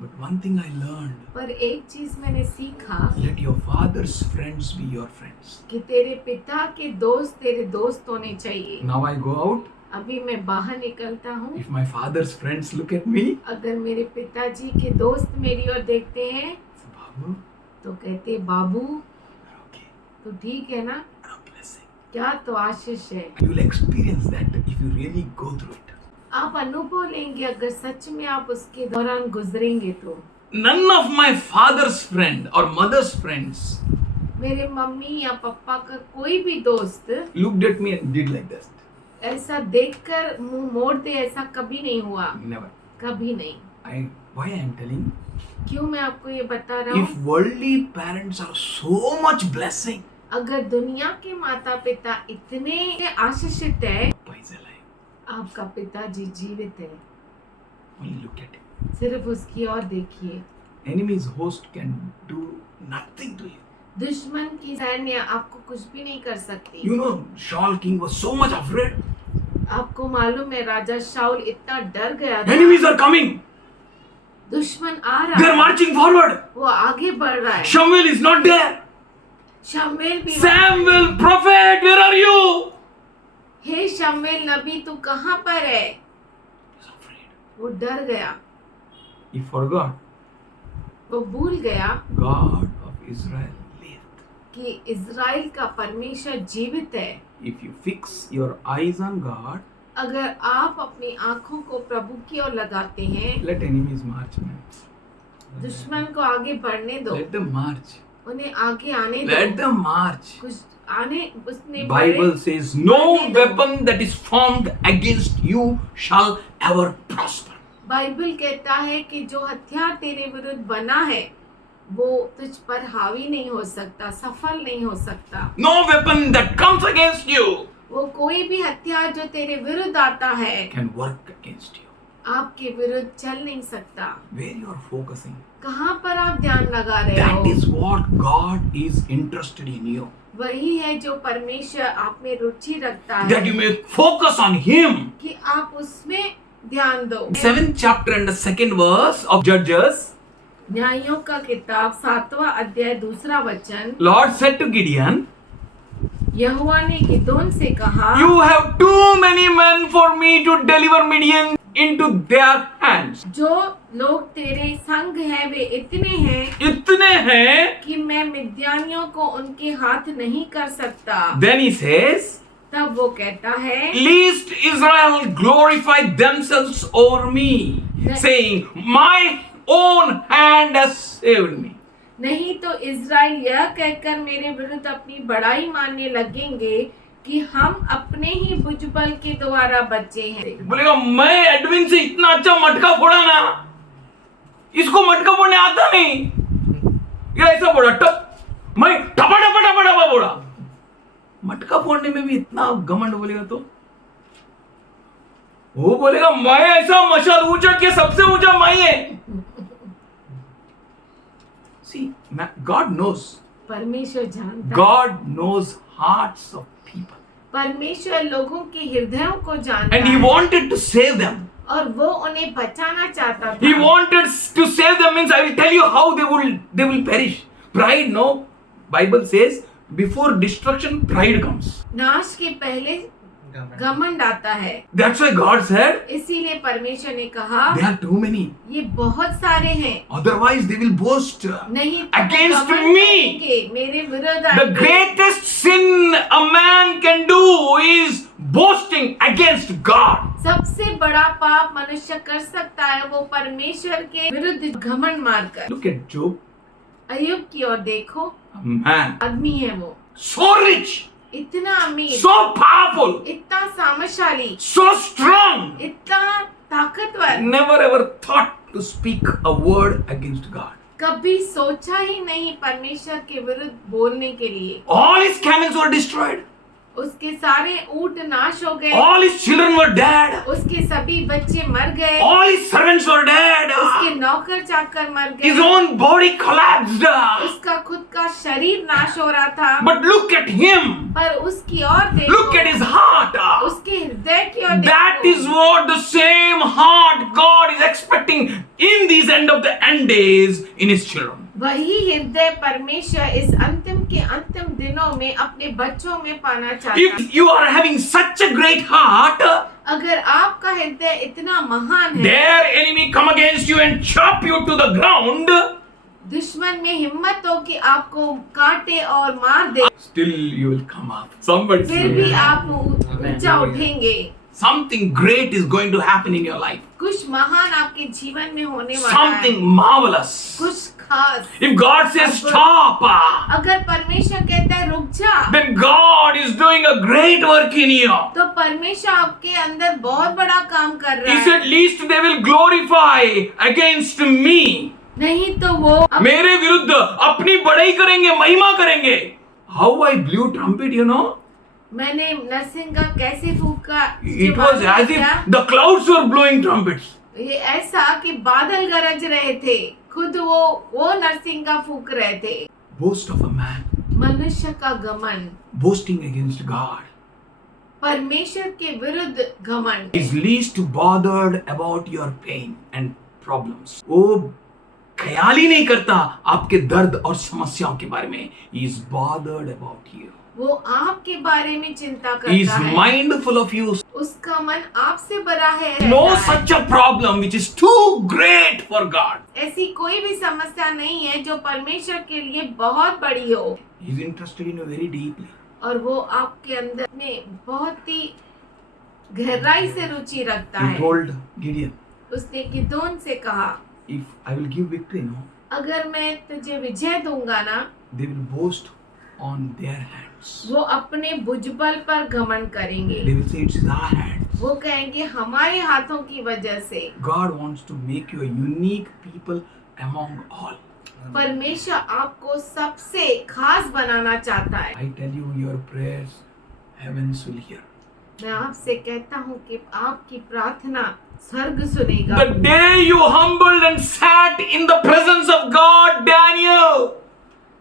But one thing I learned, पर एक चीज मैंने सीखा let your father's friends be your friends. कि तेरे पिता के दोस्त तेरे दोस्त होने चाहिए। Now I go out. अभी मैं बाहर निकलता हूँ, If my father's friends look at me, अगर मेरे पिताजी के दोस्त मेरी ओर देखते हैं say, Babu, तो कहते बाबू you're okay. तो ठीक है ना, What a blessing. क्या तो आशीष है। You will experience that if you really go through it. आप अनुभव लेंगे अगर सच में आप उसके दौरान गुजरेंगे तो। None of my father's friend or mother's friends मेरे मम्मी या पापा का कोई भी दोस्त looked at me and did like this. ऐसा देखकर मुंह मोड़ दे, ऐसा कभी नहीं हुआ, Never. कभी नहीं। Why I am telling? क्यों मैं आपको ये बता रहा If हूँ, worldly parents are so much blessing, अगर दुनिया के माता पिता इतने आशीषित है, Papa is alive. आपका पिताजी जीवित है। Only look at him. सिर्फ उसकी ओर देखिए। Enemy's host can do nothing to you. दुश्मन की सैन्य आपको कुछ भी नहीं कर सकती। You know, Saul king was so much afraid. आपको मालूम है राजा शाऊल इतना डर गया था। Enemies are coming. दुश्मन आ They are रहा है, marching forward. वो आगे बढ़ रहा है। Samuel is not there. शमूएल भी Samuel, prophet, where are you? हे शमूएल नबी तू कहाँ पर है? He's afraid. वो डर गया, He forgot. वो भूल गया God of Israel lived. कि इज़राइल का परमेश्वर जीवित है। If you fix your eyes on God, अगर आप अपनी आंखों को प्रभु की ओर लगाते हैं, let enemies march, man. दुश्मन को आगे बढ़ने दो, Let them march. उन्हें आगे आने Let दो। them march. कुछ आने उसने Bible says, no weapon that is formed against you shall ever prosper. Bible कहता है कि जो हथियार तेरे विरुद्ध बना है वो तुझ पर हावी नहीं हो सकता, सफल नहीं हो सकता। No weapon that comes against you वो कोई भी हथियार जो तेरे विरुद्ध आता है can work against you. आपके विरुद्ध चल नहीं सकता। Where you are focusing, कहाँ पर आप ध्यान लगा रहे that हो, is what God is interested in you. वही है जो परमेश्वर आप में रुचि रखता That you है may focus on Him. कि आप उसमें ध्यान दो। 7th chapter and the 2nd verse of Judges, न्यायों का किताब 7वां अध्याय 2रा वचन। Lord said to Gideon, यहोवा ने गिदोन से कहा, you have too many men for me to deliver Midian into their hands. जो लोग तेरे संग हैं वे इतने हैं इतने हैं. कि मैं मिद्यानियों को उनके हाथ नहीं कर सकता। Then he says, तब वो कहता है, Lest Israel glorify themselves over me, saying, my own hand has saved me. नहीं तो इज़राइल यह कहकर मेरे विरुद्ध अपनी बड़ाई मानने लगेंगे कि हम अपने ही भुजबल के द्वारा बचे हैं। बोलेगा मैं एडविन से इतना अच्छा मटका फोड़ा ना, इसको मटका फोड़ने आता नहीं, ये ऐसा फोड़ा मैं टपा टपा टपा टपा फोड़ा। मटका फोड़ने में भी इतना घमंड बोलेगा तो वो बोलेगा मैं ऐसा मशाल ऊंचा कि सबसे ऊंचा मैं है। See, God knows. परमेश्वर जानता है। God knows hearts of people. परमेश्वर लोगों के हृदयों को जानता And He है wanted to save them. और वो उन्हें बचाना चाहता He था। wanted to save them means I will tell you how they will perish. Pride, no. Bible says before destruction, pride comes. नाश के पहले घमंड आता है। That's why God said, इसीलिए परमेश्वर ने कहा there are too many. ये बहुत सारे हैं, Otherwise they will boast. नहीं तो Against घमंड me. करेंगे, मेरे विरुद्ध The आएंगे। greatest sin a man can do is boasting against God. सबसे बड़ा पाप मनुष्य कर सकता है वो परमेश्वर के विरुद्ध घमंड मारकर। Look at Job. अय्यूब की ओर देखो, A man आदमी है वो, so rich, इतना अमीर, so powerful, इतना सामर्थशाली, so strong, इतना ताकतवर, never ever thought to speak a word against God. कभी सोचा ही नहीं परमेश्वर के विरुद्ध बोलने के लिए। All his camels were destroyed. उसके सारे ऊंट नाश हो गए, All his children were dead. उसके सभी बच्चे मर गए, All his servants were dead. उसके नौकर चाकर मर His गए, own body collapsed. उसका खुद का शरीर नाश हो रहा था। But look at him. पर उसकी ओर Look at देखो, his heart. उसके हृदय की ओर That देखो। is what the same heart God is expecting in these end of the end days in his children. वही हृदय परमेश्वर इस अंतिम के अंतिम दिनों में अपने बच्चों में पाना चाहता है। If you are having such a great heart, अगर आपका हृदय इतना महान है, their enemy come against you and chop you to the ground, दुश्मन में हिम्मत हो कि आपको काटे और मार दे, still you will come up. Somebody फिर भी say, आप ऊंचा उठेंगे। something great is going to happen in your life. कुछ महान आपके जीवन में होने वाला Something है, marvelous. कुछ खास। If God says stop, अगर परमेश्वर कहता है रुक जा, then God is doing a great work in you. तो परमेश्वर आपके अंदर बहुत बड़ा काम कर रहा He है। said, least they will glorify against me. नहीं तो वो मेरे विरुद्ध अपनी बड़ाई करेंगे, महिमा करेंगे. How I blew trumpet, you know? मैंने नरसिंह का कैसे फूका, It was as if the clouds were blowing trumpets. ये ऐसा कि बादल गरज रहे थे, खुद वो नरसिंह का फूक रहे थे। Boast of a man, मनुष्य का घमंड, boasting against God, परमेश्वर के विरुद्ध घमंड, is least bothered about your pain and problems. वो ख्याल ही नहीं करता आपके दर्द और समस्याओं के बारे में. He is bothered about you. वो आपके बारे में चिंता He is करता है, mindful of you. उसका मन आपसे बड़ा है। No रहता है। such a problem which is too great for God. ऐसी कोई भी समस्या नहीं है जो परमेश्वर के लिए बहुत बड़ी हो, He is interested in you very deeply. और वो आपके अंदर में बहुत ही गहराई से रुचि रखता He है। told Gideon, उसने गिदोन से कहा, if I will give victory, no, अगर मैं तुझे विजय दूंगा ना, they will boast on their hands. वो अपने भुजबल पर घमंड करेंगे, They will say it's our hands. वो कहेंगे हमारे हाथों की वजह से। God wants to make you a unique people among all. परमेश्वर आपको सबसे खास बनाना चाहता है। I tell you, your prayers, heavens will hear. मैं आपसे कहता हूँ कि आपकी प्रार्थना स्वर्ग सुनेगा। The day you humbled and sat in the presence of God, Daniel,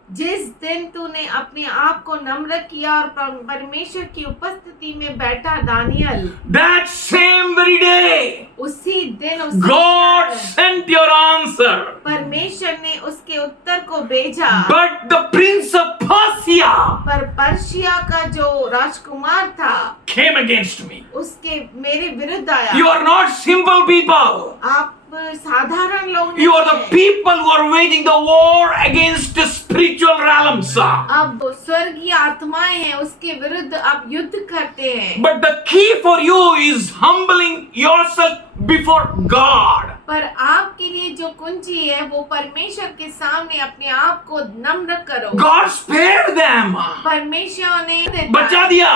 जिस दिन तूने अपने आप को नम्र किया और परमेश्वर की उपस्थिति में बैठा Daniel, that same very day, उसी दिन God sent your answer. परमेश्वर ने उसके उत्तर को भेजा। But the prince of Persia पर पर्शिया का जो राजकुमार था came against me. उसके मेरे विरुद्ध आया। You are not simple people. आप साधारण लोग You are नहीं the हैं। people who are waging the war against the spiritual realms. अब स्वर्गीय आत्माएं हैं, उसके विरुद्ध आप युद्ध करते हैं। But the key for you is humbling yourself before God. पर आपके लिए जो कुंजी है वो परमेश्वर के सामने अपने आप को नम्र करो। God spared them. परमेश्वर ने बचा दिया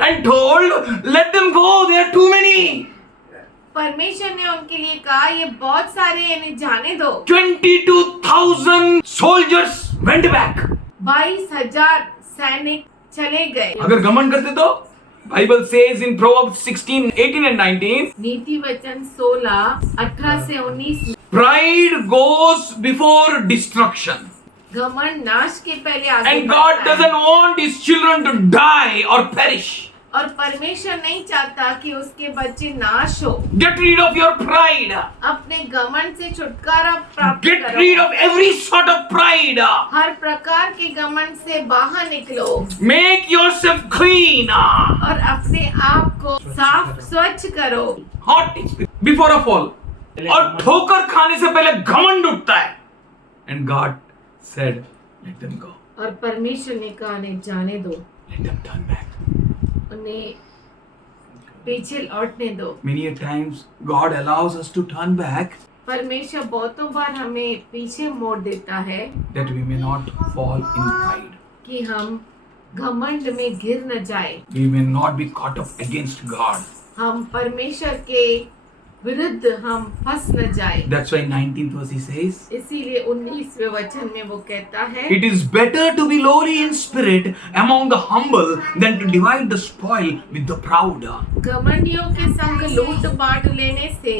and told, let them go, they are too many. परमेश्वर ने उनके लिए कहा ये बहुत सारे इन्हें जाने दो। 22,000 soldiers went back. 22,000 सैनिक चले गए। अगर घमंड करते तो Bible says in Proverbs 16, 18 and 19, नीति वचन 16, 18 से 19, pride goes before destruction. घमंड नाश के पहले आगे And God बढ़ता है। doesn't want his children to die or perish. और परमेश्वर नहीं चाहता कि उसके बच्चे नाश हो। Get rid of your pride. अपने घमंड से छुटकारा प्राप्त Get करो। rid of every sort of pride. हर प्रकार के घमंड से बाहर निकलो Make yourself clean. और अपने आप को साफ स्वच्छ करो। Hot before a fall. और ठोकर खाने से पहले घमंड उठता है. And God said, let them go. और परमेश्वर ने कहा उन्हें जाने दो, Let them turn back. उन्हें पीछे लौटने दो। Many a times God allows us to turn back परमेश्वर बहुतों बार हमें पीछे मोड़ देता है that we may not fall in pride. कि हम घमंड में गिर न जाए, We may not be caught up against God. हम परमेश्वर के विरुद्ध हम फंस न जाए। That's why 19th verse he says, इसीलिए 19वें वचन में वो कहता है, it is better to be lowly in spirit among the humble than to divide the spoil with the proud. घमंडियों के संग लूट बांट लेने से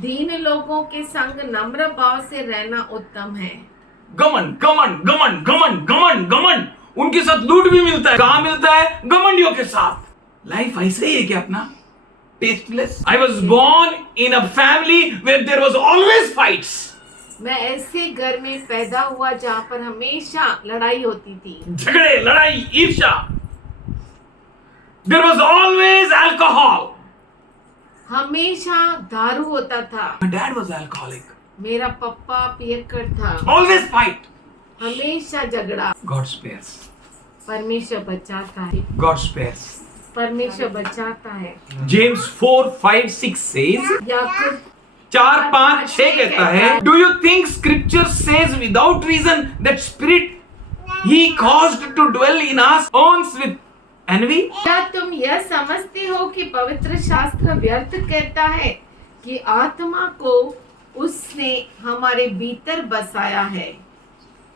दीन लोगों के संग नम्र भाव से रहना उत्तम है। घमंड घमंड घमंड घमंड घमंड घमंड, उनके साथ लूट भी मिलता है। कहाँ मिलता है? घमंडियों के साथ। लाइफ ऐसे ही है क्या अपना? Tasteless. I was born in a family where there was always fights. मैं ऐसे घर में पैदा हुआ जहाँ पर हमेशा लड़ाई होती थी, झगड़े, लड़ाई, ईर्ष्या. There was always alcohol. हमेशा दारू होता था। My dad was alcoholic. मेरा पप्पा पियक्कड़ था। Always fight. हमेशा झगड़ा। God spares. परमेश्वर बचाता है, God spares. परमेश्वर बचाता है। James 4:5-6 says, याकूब 4-5-6 कहता है, Do you think Scripture says without reason that Spirit He caused to dwell in us owns with envy? क्या तुम यह समझते हो कि पवित्र शास्त्र व्यर्थ कहता है कि आत्मा को उसने हमारे भीतर बसाया है?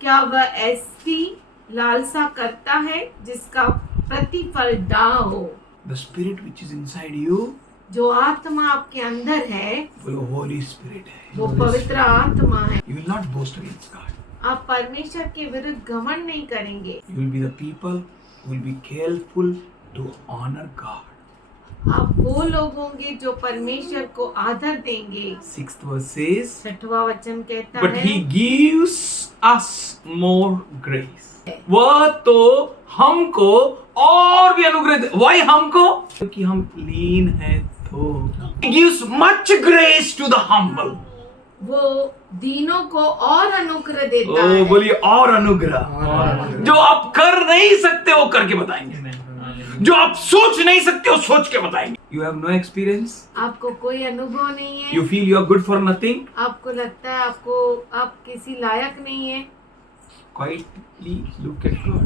क्या वह ऐसी लालसा करता है जिसका प्रतिफल डाह हो? The Spirit which is inside you, जो आत्मा आपके अंदर है वो Holy Spirit है. वो पवित्र आत्मा है। You will not boast against God. आप परमेश्वर के विरुद्ध घमंड नहीं करेंगे। You will be the people who will be careful to honor God. आप वो लोग होंगे जो परमेश्वर को आदर देंगे। 6th verse says, 6वां वचन कहता But है, He gives us more grace. वह तो हमको और भी अनुग्रह दे। Why हमको? क्योंकि हम लीन हैं तो। He gives much grace to the humble. वो दीनों को और अनुग्रह देता है। बोलिए और अनुग्रह। जो आप कर नहीं सकते वो करके बताएंगे, जो आप सोच नहीं सकते वो सोच के बताएंगे। You have no experience. आपको कोई अनुभव नहीं है। You feel you are good for nothing. आपको लगता है आप किसी लायक नहीं है। Quietly look at God.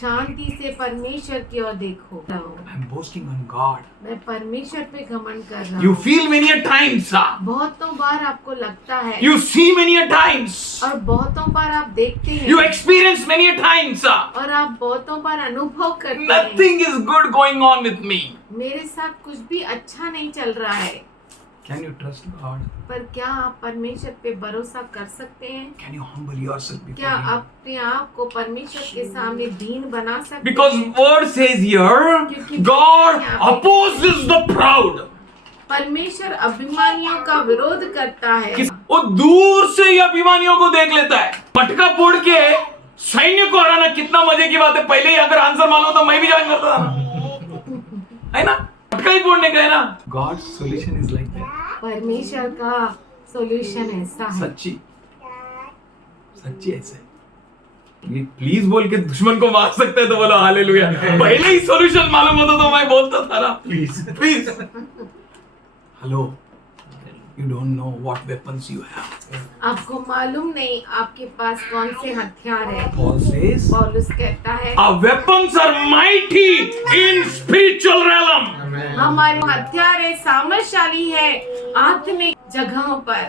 शांति से परमेश्वर की ओर देखो। I'm boasting on God. मैं परमेश्वर पे घमंड कर रहा You हूँ। feel many a times. बहुतों बार आपको लगता है You see many a times. और बहुतों बार आप देखते हैं You experience many a times. और आप बहुतों बार अनुभव करते हैं, Nothing is good going on with me. मेरे साथ कुछ भी अच्छा नहीं चल रहा है। Can you trust God? पर क्या आप परमेश्वर पे भरोसा कर सकते हैं? Can you humble yourself क्या before Him? अपने आप को परमेश्वर के सामने दीन बना सकते Because हैं? word says here, God opposes the proud. परमेश्वर अभिमानियों का विरोध करता है। वो दूर से ही अभिमानियों को देख लेता है। पटका फोड़ के सैन्य को हराना कितना मजे की बात है। पहले ही अगर आंसर मालूम तो मैं भी ज्वाइन करता था, है ना? पटका ही फोड़ने का है ना। God's solution is like that. परमेश्वर का सॉल्यूशन ऐसा है। सच्ची ऐसे। ये प्लीज बोल के दुश्मन को मार सकते हैं तो बोलो हालेलुया। पहले ही सॉल्यूशन मालूम होता तो मैं बोलता था ना, please. Hello, you don't know what weapons you have. आपको मालूम नहीं आपके पास कौन से हथियार है। Paul says, पौलुस कहता है our weapons are mighty in spiritual realm. हमारे हथियार है सामर्थशाली है आत्मिक जगहों पर।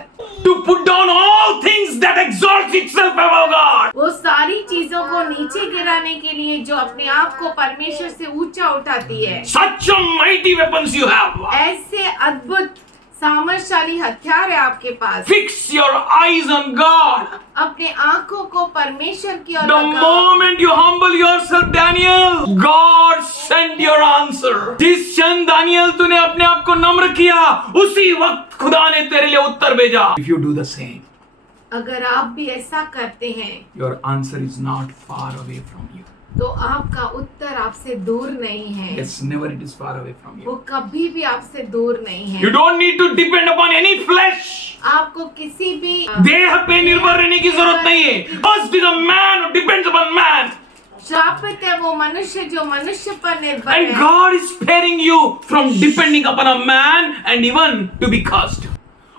To put down all things that exalts itself above God. वो सारी चीजों को नीचे गिराने के लिए जो अपने आप को परमेश्वर से ऊंचा उठाती है। Such a mighty weapons you have. ऐसे अद्भुत सामर्थशाली हथियार है आपके पास। Fix your eyes on God. अपने आंखों को परमेश्वर की ओर The लगाओ। moment you humble yourself, Daniel, God sent your answer. जिस क्षण दानियल तूने अपने आप को नम्र किया, उसी वक्त खुदा ने तेरे लिए उत्तर भेजा। If you do the same, अगर आप भी ऐसा करते हैं your answer is not far away from you. तो आपका उत्तर आपसे दूर नहीं है। Yes, never it is far away from वो you. कभी भी आपसे दूर नहीं है। You don't need to depend upon any flesh. आपको किसी भी देह पे निर्भर रहने की जरूरत नहीं है. First is a man who depends upon man. श्रापित है वो मनुष्य जो मनुष्य पर निर्भर And है। God is sparing you from depending upon a man and even to be cursed.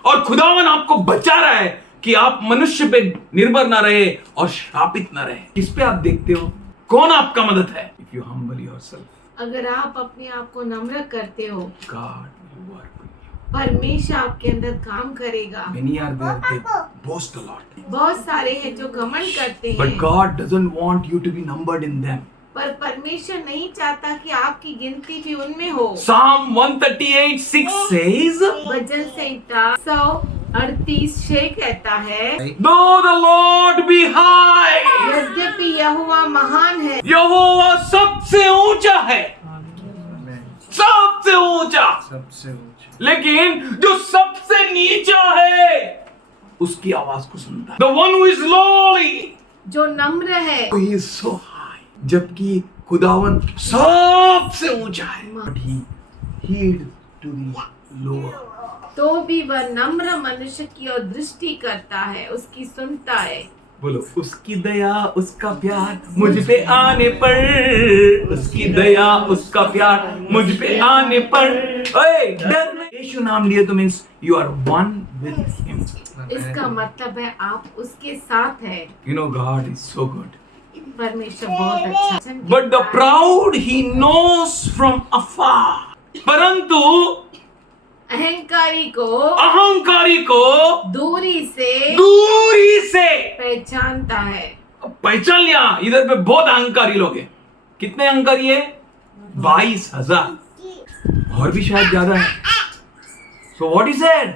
और खुदावन आपको बचा रहा है कि आप मनुष्य पे निर्भर ना रहे और श्रापित ना रहे। किस पे आप देखते हो? कौन आपका मदद है? If you humble yourself, अगर आप अपने आप को नम्र करते हो, God will work with you. परमेश्वर आपके अंदर काम करेगा। Many are there, they boast a lot. बहुत सारे हैं जो घमंड करते But हैं, God doesn't want you to be numbered in them. पर परमेश्वर नहीं चाहता कि आपकी गिनती भी उनमें हो। Psalm 138:6 says, भजन संहिता 138:6 कहता है, Though the Lord be high, यद्यपि यहोवा महान है, यहोवा सबसे ऊंचा है, Amen. सबसे ऊंचा, सबसे ऊंचा। लेकिन जो सबसे नीचा है उसकी आवाज को सुनता है। The one who is lowly, जो नम्र है, he is so high, जबकि खुदावन सबसे ऊंचा है, but he heeds to the lower. तो भी वह नम्र मनुष्य की ओर दृष्टि करता है, उसकी सुनता है। बोलो, उसकी दया उसका प्यार मुझ पे आने पर, उसकी दया उसका प्यार मुझ पे आने पर, ओए डर नहीं। यीशु नाम लिए तो means you are one with him. इसका मतलब है आप उसके साथ है। You know God is so good, परमेश्वर बहुत अच्छा। But the proud he knows from afar. परंतु अहंकारी को दूरी से पहचानता है। पहचान लिया। इधर पे बहुत अहंकारी लोग हैं। कितने अहंकारी है? 22,000 और भी शायद ज्यादा है। So what is said?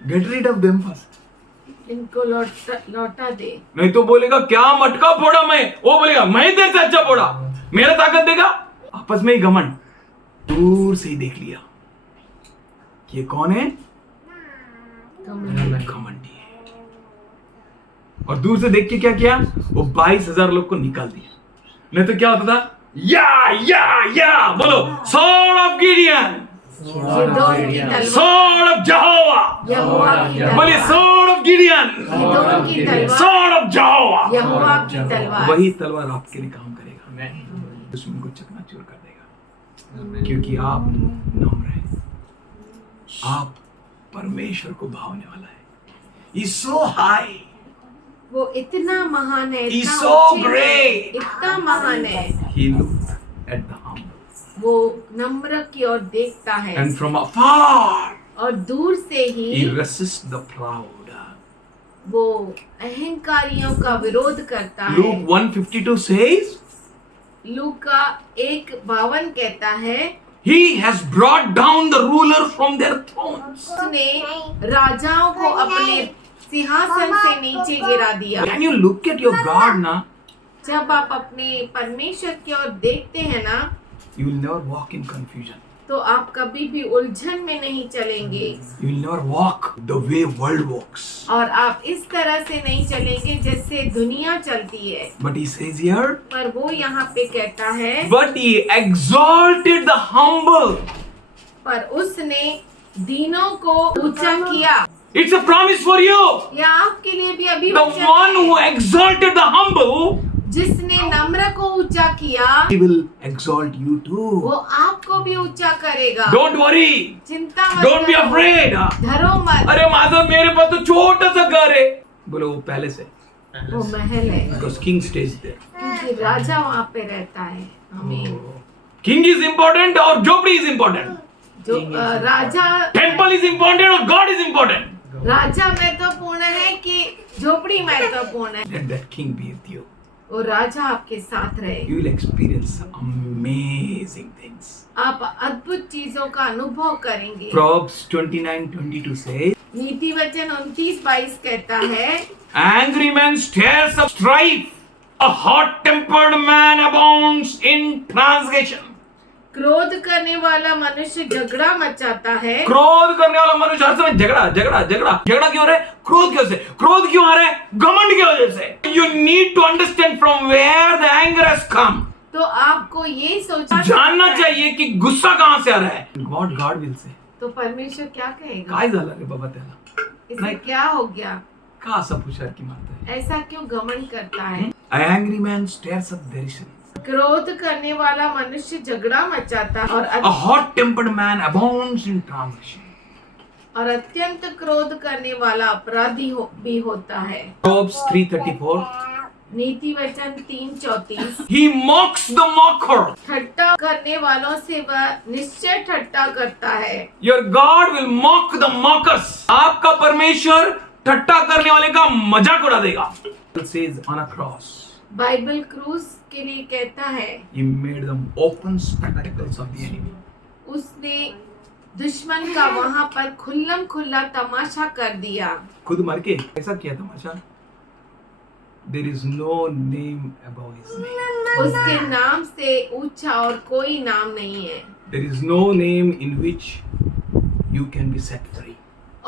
Get rid of them first. इनको लौटा दे। नहीं तो बोलेगा क्या मटका फोड़ा मैं, वो बोलेगा मैं तेरे से अच्छा फोड़ा, मेरा ताकत देगा। आपस में ही घमंड। दूर से ही देख लिया ये कौन है? घमंडी है। और दूर से देख के क्या किया? वो 22,000 लोग को निकाल दिया। नहीं तो क्या होता था? या बोलो, sword of Gideon, sword of यहोवा, बोलिए sword of Gideon, sword of यहोवा। वही तलवार आपके लिए काम करेगा, दुश्मन को चकनाचूर कर देगा, क्योंकि आप नम्र हैं। आप परमेश्वर को भावने वाला है। He's so high. वो इतना महान है, He's इतना so ऊंचे है, great. इतना महान है। He looked at the humble. वो नम्र की ओर देखता है And from afar, और दूर से he he resists the proud. वो अहंकारियों का विरोध करता है। Luke 1:52 says, लूका 1:52 कहता है, He has brought down the ruler from their thrones. उसने राजाओं को अपने सिंहासन से नीचे गिरा दिया। When you look at your God ना, जब आप अपने परमेश्वर की ओर देखते हैं ना, you will never walk in confusion. तो आप कभी भी उलझन में नहीं चलेंगे You will never walk the way world walks. और आप इस तरह से नहीं चलेंगे जैसे दुनिया चलती है। But he says here, पर वो यहाँ पे कहता है, but he exalted the humble. पर उसने दीनों को ऊंचा किया। It's a promise for you. यह आपके लिए भी अभी The one who exalted the humble, जिसने नम्र को ऊंचा किया, he will exalt you वो too. आपको भी ऊंचा करेगा। Don't worry. चिंता मत Don't be करो, afraid. डरो मत। अरे माधव, मेरे पास तो छोटा सा घर है। बोलो वो पैलेस है, वो महल है, because king stays there. क्योंकि राजा वहाँ पे रहता है। आमीन। King is important or झोपड़ी is important. जो राजा Temple is important or God is important. राजा महत्वपूर्ण है कि झोपड़ी महत्वपूर्ण है। Let that king be with you. वो राजा आपके साथ रहे, you will experience amazing things. आप अद्भुत चीजों का अनुभव करेंगे। Proverbs 29:22 says, नीति वचन 29:22 कहता है, angry man stirs up strife, a hot-tempered man abounds in transgression. क्रोध करने वाला मनुष्य झगड़ा मचाता है। क्रोध करने वाला मनुष्य हर समय झगड़ा क्यों रहा है? क्रोध क्यों से? क्रोध क्यों आ रहा है? घमंड की वजह से। You need to understand from where the anger has come. तो आपको ये सोचना जानना चाहिए कि गुस्सा कहां से आ रहा है। God will say, तो परमेश्वर क्या कहेगा? काय झालं रे बाबा त्याला? इसे नाही. क्या हो गया? का असा पुषार की मारताय? ऐसा क्यों घमंड करता है? An angry man stirs up derision. क्रोध करने वाला मनुष्य झगड़ा मचाता है A hot-tempered man abounds in transgression. और अत्यंत क्रोध करने वाला अपराधी भी होता है। Proverbs 3:34. नीति वचन 3:34। He mocks the mocker. ठट्टा करने वालों से वह निश्चय ठट्टा करता है। Your God will mock the mockers. आपका परमेश्वर ठट्टा करने वाले का मजाक उड़ा देगा. It says on a cross, Bible क्रूस के लिए कहता है, He made them open spectacles of the enemy. उसने दुश्मन का वहां पर खुल्लम खुल्ला तमाशा कर दिया। खुद मर के ऐसा किया तमाशा. There is no name above His name. उसके नाम से ऊंचा और कोई नाम नहीं है, There is no name in which you can be set free.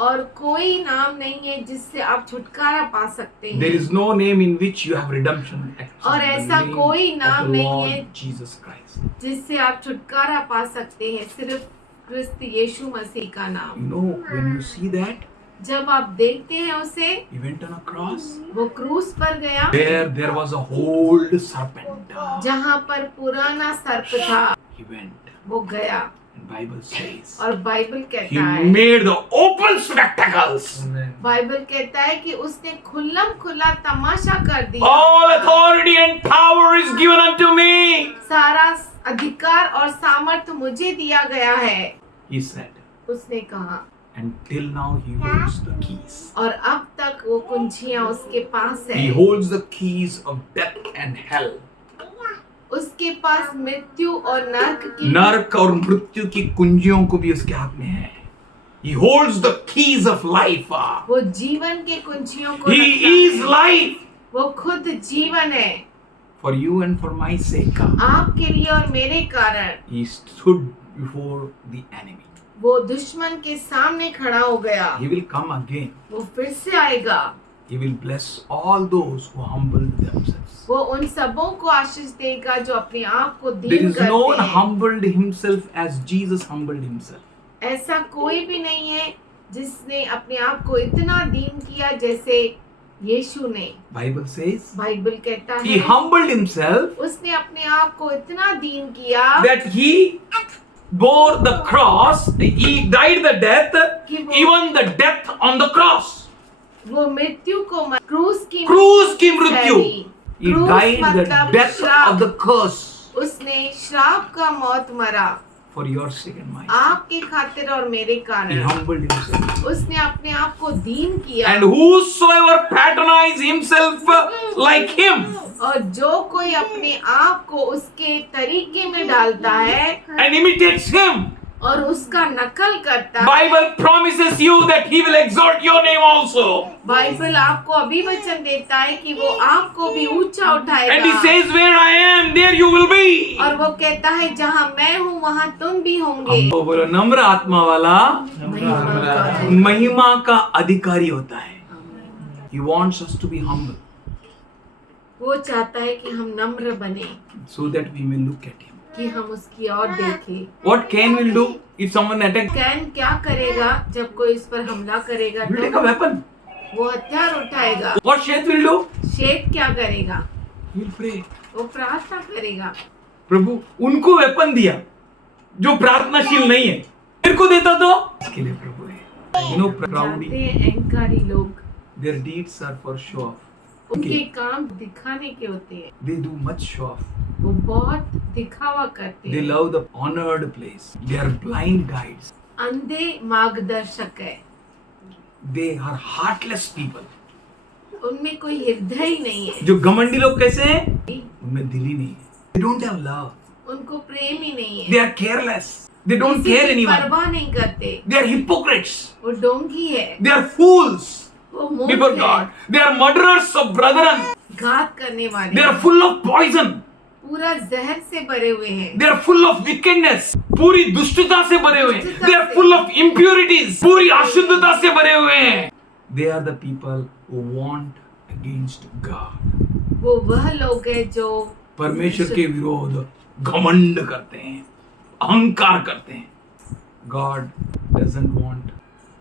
और कोई नाम नहीं है जिससे आप छुटकारा पा सकते There हैं, is no name in which you have redemption. और ऐसा कोई नाम of the नहीं Lord है Jesus Christ. जिससे आप छुटकारा पा सकते हैं, सिर्फ क्रिस्त यीशु मसीह का नाम। You know, when you see that, जब आप देखते हैं उसे, He went on a cross. वो क्रूस पर गया, There was a old serpent. जहाँ पर पुराना सर्प था, He went. वो गया, And Bible says, और बाइबल He कहता है, made the open spectacles. Bible कहता है कि उसने खुल्लम खुल्ला तमाशा कर दिया। All authority and power is given unto me. सारा अधिकार और सामर्थ्य मुझे दिया गया है, He said. उसने कहा, And till now He holds the keys. और अब तक वो कुंजियां उसके पास है। He holds the keys of death and hell. उसके पास मृत्यु और नरक की नरक और मृत्यु की कुंजियों को भी उसके हाथ में है. He holds the keys of life. वो जीवन के कुंजियों को He रखता is है। life. वो खुद जीवन है, For you and for my sake. आपके लिए और मेरे कारण। He stood before the enemy. वो दुश्मन के सामने खड़ा हो गया, He will come again. वो फिर से आएगा, He will bless all those who humble themselves. वो उन सबों को आशीष देगा जो अपने आप को There Deen is no one करते हैं। humbled himself as Jesus humbled himself. ऐसा कोई भी नहीं है जिसने अपने आप को इतना दीन किया जैसे यीशु ने। Bible says बाइबल कहता He है, humbled himself उसने अपने आप को इतना दीन किया that He bore the cross. He died the death, even the death on the cross. वो मृत्यु को क्रूस की क्रूस की मृत्यु. सहली। He क्रूस died the मतलब death श्राप। of the curse उसने श्राप का मौत मरा for your sake and mine. आपके खातिर और मेरे He कारण। humbled himself. उसने अपने आप को दीन किया, And whosoever patronize himself like him और जो कोई अपने आप को उसके तरीके में डालता है and imitates him, और उसका नकल करता है, Bible promises you that He will exalt your name also. Bible आपको अभी वचन देता है कि वो आपको भी ऊंचा And He उठाएगा, says, where I am, there you will be. और वो कहता है जहाँ मैं हूँ वहाँ तुम भी होंगे। वो बोलो नम्र आत्मा वाला महिमा का अधिकारी होता है. He wants us to be humble वो चाहता है कि हम नम्र बने, so that we may look at Him. कि हम उसकी ओर देखें। What Cain will do if someone attacks? Can क्या करेगा जब कोई इस पर हमला करेगा? He will take a तो weapon. वो हथियार उठाएगा। What Sheth will do? शेत क्या करेगा? He will pray. वो प्रार्थना करेगा। प्रभु उनको वेपन दिया जो प्रार्थनाशील नहीं है, मेरे को देता तो इसके लिए प्रभु है. You know, जानते proud, हैं अहंकारी लोग, their deeds are for show off. उनके काम दिखाने के होते हैं, They do much show off. वो बहुत दिखावा करते They हैं। love the honored place. They are blind guides. अंधे मार्गदर्शक है, They are heartless people. उनमें कोई हृदय ही नहीं है, जो घमंडी लोग कैसे हैं? उनमें दिल ही नहीं है. They don't have love. उनको प्रेम ही नहीं They है, are careless. They don't किसी care की anyone. परवाह नहीं करते, They are hypocrites. वो डोंगी है, They are fools वो before मूर्ख God. है, They are murderers of brethren. घात करने They वाले are full of poison. पूरा जहर से भरे हुए हैं, They are full of wickedness. पूरी दुष्टता से भरे हुए हैं. दुष्टता They are से। full of impurities. पूरी अशुद्धता से भरे हुए हैं. They are the people who want against God. वो वह लोग हैं जो परमेश्वर के विरोध घमंड करते हैं, अहंकार करते हैं. God doesn't want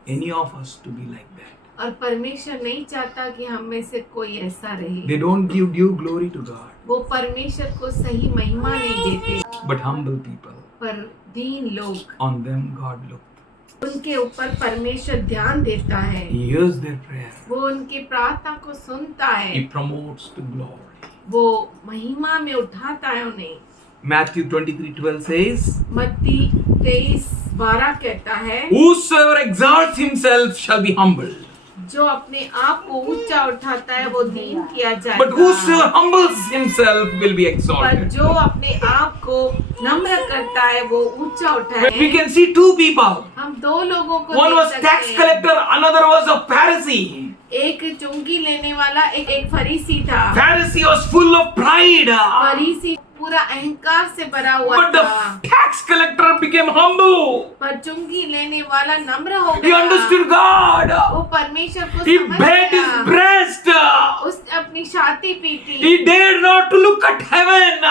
any of us to be like that. और परमेश्वर नहीं चाहता कि हम में से कोई ऐसा रहे, They don't give due glory to God. वो परमेश्वर को सही महिमा नहीं देते, But humble people, पर दीन लोग, on them God looked. उनके ऊपर परमेश्वर ध्यान देता है, He hears their prayer. वो उनकी प्रार्थना को सुनता He है, promotes to glory. वो महिमा में उठाता है उन्हें. Matthew 23:12 says, मत्ती 23:12 कहता है, Whosoever exalts himself shall be humbled. जो अपने आप को ऊंचा उठाता है वो दीन किया But जाएगा, whosoever humbles himself will be पर exalted. जो अपने आप को नम्र करता है वो ऊंचा We उठाए. can see two people. हम दो लोगों को One देख was सकते tax हैं. collector, another was a Pharisee. एक चुंगी लेने वाला एक फरीसी था. Pharisee was full of pride. फरीसी पूरा अहंकार से भरा हुआ But the था, tax collector became humble. पर चुंगी लेने वाला नम्र हो He गया. understood God. वो परमेश्वर को He समझ bent his गया. breast. उसने अपनी छाती PT He dared not to look at heaven.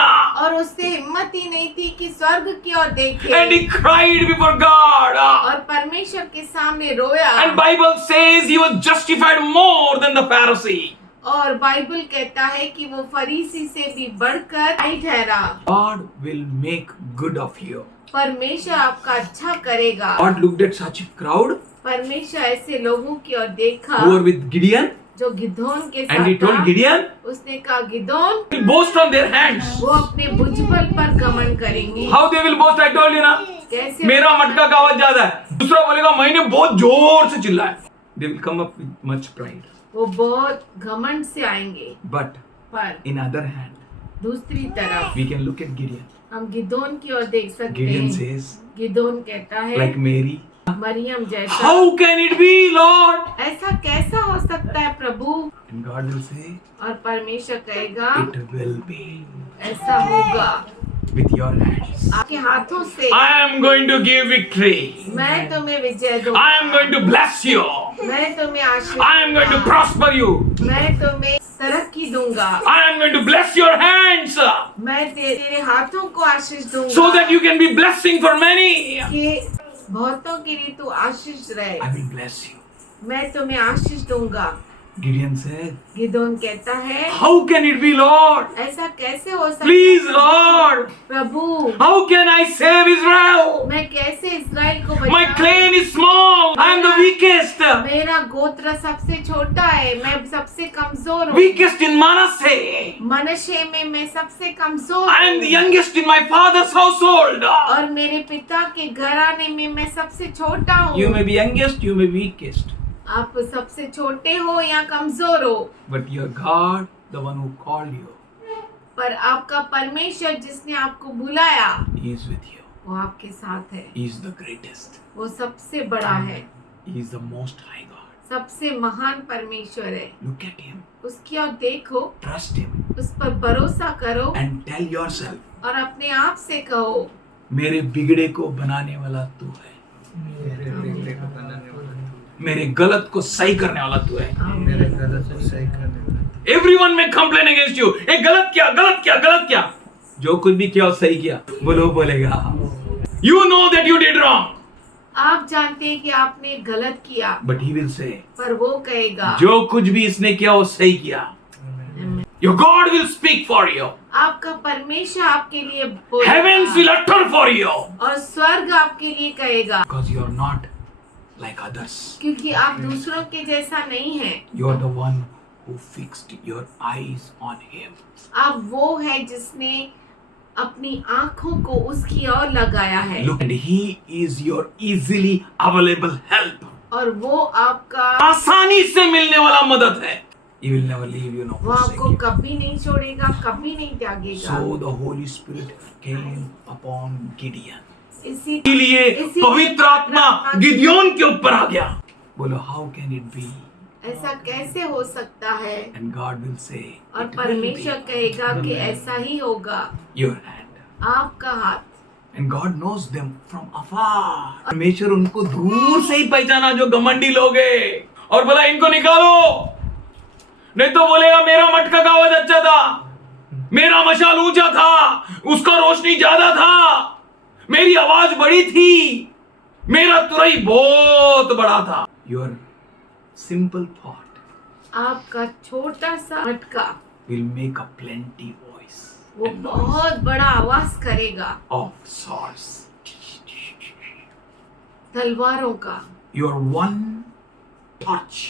और उससे हिम्मत ही नहीं थी कि स्वर्ग की ओर देखे, And he cried before God. और परमेश्वर के सामने रोया. And Bible says he was justified more than the Pharisee. और बाइबल कहता है कि वो फरीसी से भी बढ़कर नहीं ठहरा. God will make good of you. परमेश्वर आपका अच्छा करेगा. God looked at such a crowd परमेश्वर ऐसे लोगों की ओर देखा who were with Gideon, जो गिदोन के and he साथ told था. Gideon, उसने कहा Gideon will boast on their hands. वो अपने भुजबल पर घमंड करेंगे. How they will boast, I told you ना. कैसे? मेरा मटका का आवाज ज्यादा है. दूसरा बोलेगा मैंने बहुत जोर से चिल्लाया. They will come up with much pride. वो बहुत घमंड से आएंगे. But पर in other hand, दूसरी तरफ we can look at Gideon. हम गिदोन की ओर देख सकते Gideon हैं. says, गिदोन कहता है like Mary, मरियम जैसा. how can it be, Lord? ऐसा कैसा हो सकता है प्रभु? And God will say, और परमेश्वर कहेगा it will be ऐसा होगा with your hands. आपके हाथों से. I am going to give victory. मैं तुम्हें विजय दूंगा. I am going to bless you. मैं तुम्हें आशीष I am going to दूंगा. prosper you. मैं तुम्हें तरक्की दूंगा. I am going to bless your hands मैं तेरे हाथों को आशीष दूंगा so that you can be blessing for many. कि बहुतों के लिए तू आशीष रहे. I will bless you. मैं तुम्हें आशीष दूंगा. Gideon said, गिदोन कहता है how can it be, Lord? ऐसा कैसे हो सकता Please, है Lord. Prabhu? How can I save Israel? मैं कैसे इस्राएल को My बचाऊं? clan is small. I am the weakest. मेरा गोत्र सबसे छोटा है, मैं सबसे कमजोर हूँ. Weakest in Manasseh. मनशे में मैं सबसे कमजोर I am the हूँ. youngest in my father's household. और मेरे पिता के घराने में मैं सबसे छोटा You हूँ. may be youngest, you may be weakest. आप सबसे छोटे हो या कमजोर हो, But your God, the one who called you, पर आपका परमेश्वर जिसने आपको बुलाया He is with you. वो आपके साथ है. He is the greatest. वो सबसे बड़ा है, He is the most high God. सबसे महान परमेश्वर है. Look at Him. उसकी ओर देखो, Trust Him. उस पर भरोसा करो And tell yourself, और अपने आप से कहो मेरे बिगड़े को बनाने वाला तू है. मेरे बिगड़े को बनाने वाला तू, मेरे गलत को सही करने वाला तू है. मेरे गलत को सही करने वाला तू. Everyone may complain against you. ए गलत क्या, गलत क्या, गलत क्या. जो कुछ भी किया और सही किया, वो लोग बोलेगा. You know that you did wrong. आप जानते हैं कि आपने गलत किया, But He will say, पर वो कहेगा जो कुछ भी इसने किया वो सही किया. Your God will speak for you. आपका परमेश्वर आपके लिए बोलेगा. Heavens will utter for you. और स्वर्ग आपके लिए कहेगा, Because you are not like others. क्योंकि आप दूसरों के जैसा नहीं हैं. You are the one who fixed your eyes on Him. आप वो है जिसने अपनी आंखों को उसकी ओर लगाया है. Look, and He is your easily available help. और वो आपका आसानी से मिलने वाला मदद है. He will never leave you nor वो forsake आपको you. कभी नहीं छोड़ेगा, कभी नहीं त्यागेगा। So the Holy Spirit came upon Gideon. इसीलिए इसीलिए पवित्र आत्मा गिदियोन के ऊपर आ गया। बोलो, how can it be? ऐसा कैसे हो सकता है? And God will say, और it will परमेश्वर be कहेगा कि ऐसा ही होगा। your hand. आपका हाथ। And God knows them from afar. परमेश्वर उनको दूर से ही पहचाना जो घमंडी लोग हैं, और बोला इनको निकालो, नहीं तो बोलेगा मेरा मटका का आवाज अच्छा था, मेरा मशाल ऊंचा था, उसका रोशनी ज्यादा था, मेरी आवाज बड़ी थी, मेरा तुरई बहुत बड़ा था। Your simple thought आपका छोटा सा मटका will make a plenty voice वो and noise बहुत बड़ा आवाज करेगा of swords. तलवारों का। Your one touch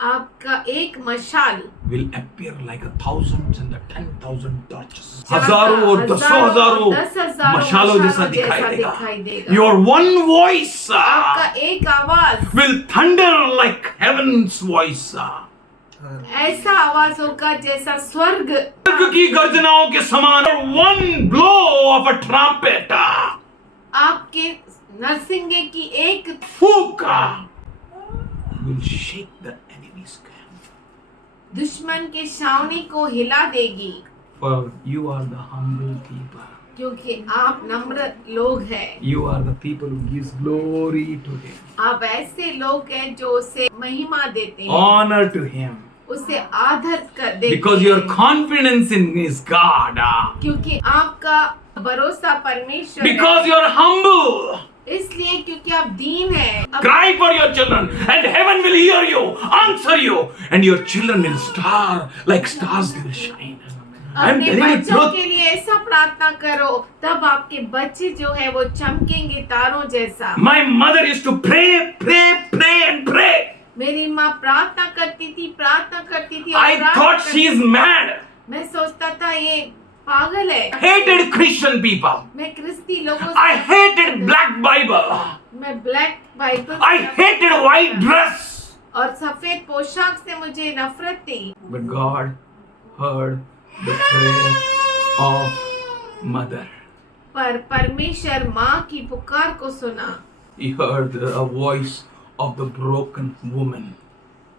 आपका एक मशाल will appear like 1,000 and 10,000 torches. जहाँ हजारों और दसों हजारों 10,000 मशालों जैसा दिखाई दिखाई देगा। देगा। Your one voice आपका एक आवाज will thunder like heaven's voice. ऐसा आवाज होगा जैसा स्वर्ग स्वर्ग की गर्जनाओं के समान। One blow of a trumpet आपके नरसिंगे की एक फूंक will shake the enemy's camp. दुश्मन के छावनी को हिला देगी, For you are the humble people. क्योंकि आप नम्र लोग हैं। You are the people who gives glory to Him, आप ऐसे लोग हैं जो उसे महिमा देते हैं, honor to Him, उसे आदर कर देते because हैं। your confidence in is God. क्योंकि आपका भरोसा परमेश्वर Because है। you are humble. इसलिए क्योंकि आप दीन हैं। Cry for your children, and heaven will hear you, answer you, and your children will star like stars. They will shine. I am अपने telling you बच्चों truth. के लिए ऐसा प्रार्थना करो, तब आपके बच्चे जो है वो चमकेंगे तारों जैसा। My mother used to pray, and pray. मेरी माँ प्रार्थना करती थी और I प्रार्थना thought करती she is थी। mad. मैं सोचता था ये पागल है। Hated Christian people. मैं क्रिस्ती लोगों I hated black Bible. मैं black Bible I hated white dress. और सफेद पोशाक से मुझे नफरत थी। But God heard the prayer of mother. पर परमेश्वर माँ की पुकार को सुना। He heard the voice of the broken woman.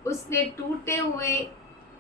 उसने टूटे हुए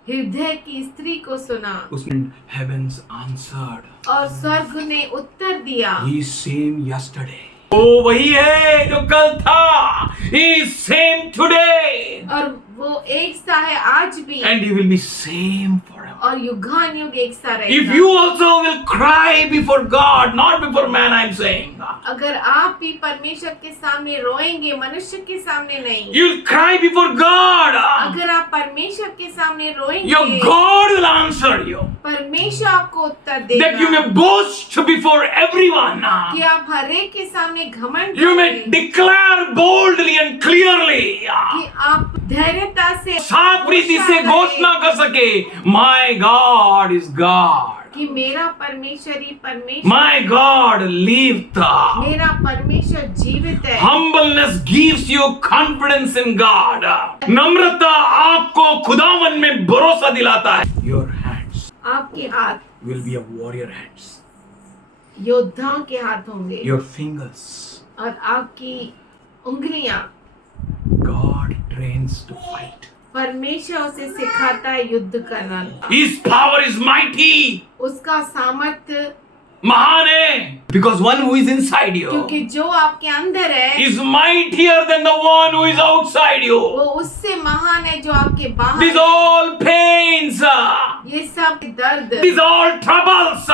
हृदय की स्त्री को सुना उसने heavens answered. और स्वर्ग ने उत्तर दिया। He is same yesterday. वो वही है जो कल था. He is same today. और वो एक सा है आज भी And he will be same forever. और युगानुयुग एक सा If रहेगा। you also will cry before God, not before man, I am saying. अगर आप भी परमेश्वर के सामने रोएंगे, मनुष्य के सामने नहीं। You will cry before God. अगर आप परमेश्वर के सामने रोएंगे, Your God will answer you. परमेश्वर आपको उत्तर That you देगा। may boast before everyone. कि आप हरेक के सामने घमंड You may करें, declare boldly and clearly. कि आप धैर्यता से साफ रीति से घोषणा कर सके, My God is God. कि मेरा परमेश्वर ही परमेश्वर, My God liveth. मेरा परमेश्वर जीवित है। Humbleness gives you confidence in God. नम्रता आपको खुदावन में भरोसा दिलाता है. Your hands आपके हाथ will be a warrior hands. योद्धाओं के हाथ होंगे Your fingers, और आपकी उंगलियां God trains to fight. परमेश्वर उसे सिखाता है युद्ध करना। His power is mighty. उसका सामर्थ्य महान है. Because one who is inside you क्योंकि जो आपके अंदर है is mightier than the one who is outside you. वो उससे महान है जो आपके बाहर These है। all pains, ये सब दर्द, these all troubles,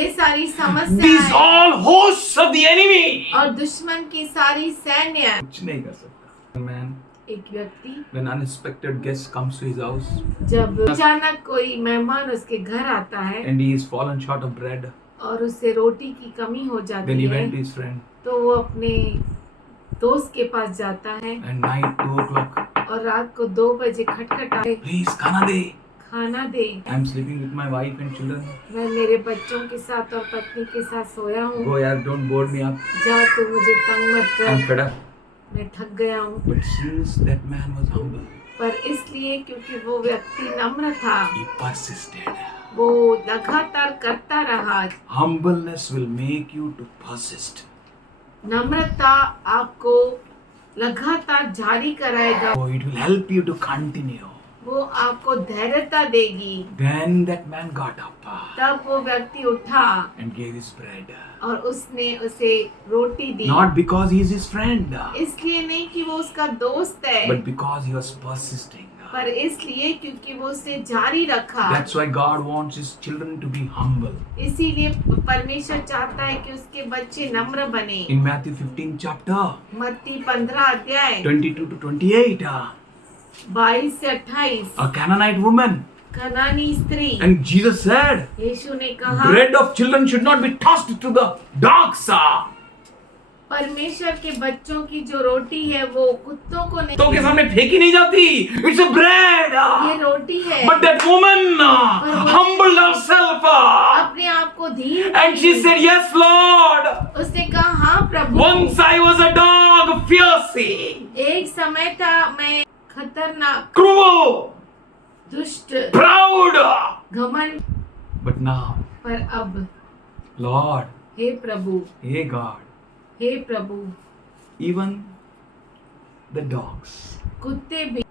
ये सारी these समस्याएं all hosts of the enemy. और दुश्मन की सारी सैन्य। कुछ नहीं कर सकता. Man, एक व्यक्ति when unexpected guest comes to his house जब अचानक कोई मेहमान उसके घर आता है and he is fallen short of bread, और उससे रोटी की कमी हो then जाती he है, went to his friend तो वो अपने दोस्त के पास जाता है and night 2 o'clock, और रात को 2 बजे खटखटाए, please खाना दे. खाना दे। I am sleeping with my wife and children. मैं मेरे बच्चों के साथ और पत्नी के साथ सोया हूँ, Go yaar, don't bore me up. जा तू मुझे तंग मत I am कर, fed up. मैं थक गया हूँ। But since that man was humble, पर इसलिए क्योंकि वो व्यक्ति नम्र था, He persisted. वो लगातार करता रहा। Humbleness will make you to persist. नम्रता आपको लगातार जारी कराएगा, Oh, it will help you to continue. वो आपको धैर्यता देगी। Then that man got up तब वो व्यक्ति उठा and gave his bread. और उसने उसे रोटी दी, Not because he is his friend, इसलिए नहीं कि वो उसका दोस्त है, but because he was persisting. पर इसलिए क्योंकि वो उसे जारी रखा। That's why God wants his children to be humble. इसीलिए परमेश्वर चाहता है कि उसके बच्चे नम्र बने। In Matthew 15 chapter, मत्ती 15 अध्याय 22 to 28, 22 से 28, a Canaanite woman. कनानी स्त्री, And Jesus said, यीशु ने कहा bread of children should not be tossed to the dogs. परमेश्वर के बच्चों की जो रोटी है वो कुत्तों को नहीं, तो के सामने फेंकी नहीं जाती. It's a bread. ये रोटी है। But that woman humbled herself. अपने आप को धीर And she said, yes, Lord. उसने कहा हाँ प्रभु, Once I was a dog, fierce, एक समय था मैं खतरनाक, cruel, दुष्ट, proud. घमंड, But now, पर अब Lord, hey Prabhu, hey God, hey Prabhu, even the dogs कुत्ते भी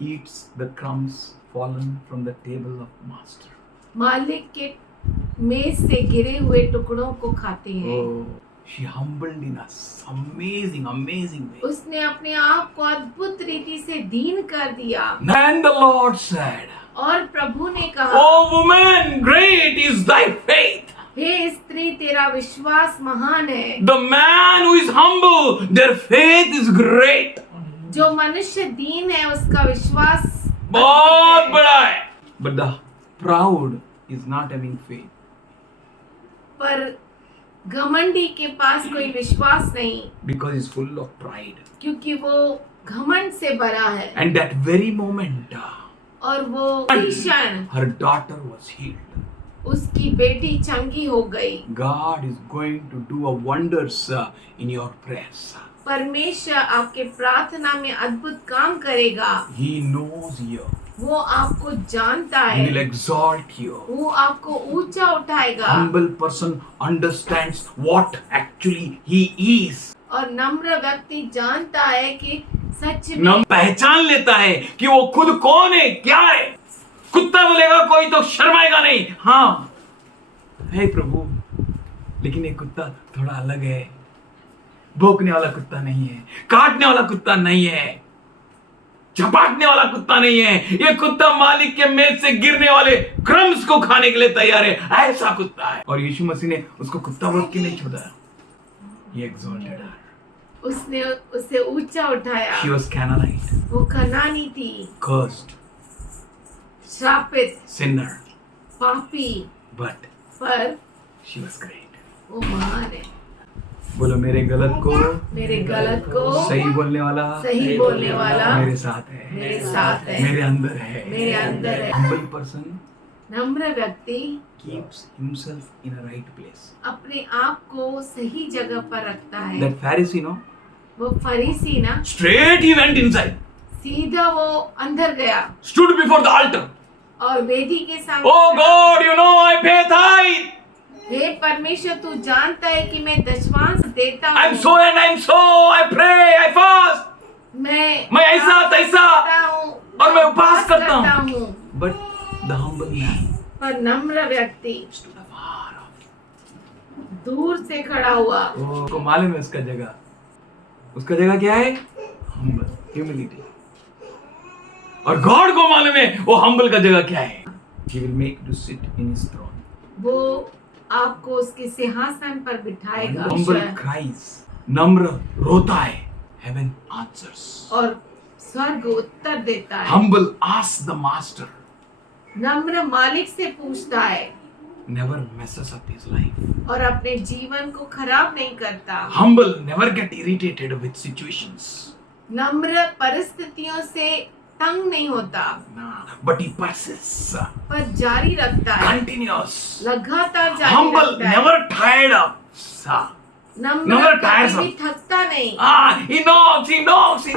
eats the crumbs fallen from the table of master. मालिक के मेज से गिरे हुए टुकड़ों को खाते हैं। Oh, she humbled in a amazing, amazing way. उसने अपने आप को अद्भुत रीति से दीन कर दिया। Then the Lord said, और प्रभु ने कहा, oh woman, great is thy faith. हे स्त्री तेरा विश्वास महान है। The man who is humble, their faith is great. जो मनुष्य दीन है उसका विश्वास बहुत बड़ा है. But the proud is not having faith. पर घमंडी के पास कोई विश्वास नहीं, Because he's full of pride. क्योंकि वो घमंड से भरा है। And that very moment, और वो क्षण her daughter was healed. उसकी बेटी चंगी हो गई। God is going to do a wonders in your prayers. परमेश्वर आपके प्रार्थना में अद्भुत काम करेगा। He knows you. वो आपको जानता He will है, exalt you. वो आपको ऊंचा उठाएगा। Humble person understands what actually he is. और नम्र व्यक्ति जानता है कि सच में नम पहचान लेता है कि वो खुद कौन है, क्या है. कुत्ता बोलेगा कोई तो शर्माएगा नहीं. हाँ, हे प्रभु, लेकिन ये कुत्ता थोड़ा अलग है. भौंकने वाला कुत्ता नहीं है, काटने वाला कुत्ता नहीं है, झपाटने वाला कुत्ता नहीं है. ये कुत्ता मालिक के मेज से गिरने वाले क्रम्स को खाने के लिए तैयार है. ऐसा कुत्ता है. और यीशु मसीह ने उसको कुत्ता बोल के नहीं छोड़ा. He exalted her. उसने उसे ऊंचा उठाया। She was Canaanite, वो कनानी थी, cursed, श्रापित, sinner, पापी, but पर she was great. वो महान है। बोलो, मेरे गलत को मेरे गलत को सही बोलने वाला सही बोलने वाला मेरे साथ है, मेरे साथ है, मेरे अंदर है. मेरे अंदर है। Humble person नम्र व्यक्ति keeps himself in a right place. अपने आप को सही जगह पर रखता है। That Pharisee, no? वो फरीसी ना, Straight he went inside, सीधा वो अंदर गया stood before the altar. और वेदी के सामने, Oh God, you know I pay tithe. हे परमेश्वर तू जानता है कि मैं दशमांश देता I'm हूँ, so and I'm so. I pray, I fast. मैं ऐसा तैसा करता हूँ और मैं उपवास करता हूँ। But the humble man पर नम्र व्यक्ति stood afar off. दूर से खड़ा हुआ। को मालूम है उसका जगह. उसका जगह क्या है? Humble, humility. और गॉड को मालूम है वो humble का जगह क्या है. He will make you to sit in his throne. वो आपको उसके सिंहासन पर बिठाएगा। Humble cries, नम्र रोता है, heaven answers. और स्वर्ग उत्तर देता है। Humble asks the master, नम्र मालिक से पूछता है never messes up his life. और अपने जीवन को खराब नहीं करता। Humble never get irritated with situations. नम्र परिस्थितियों से तंग नहीं होता, But he persists, पर जारी रखता है, continuous. लगातार जारी Humble रखता है। never tired of. नम्र नम्र tired कभी भी थकता नहीं। he knocks.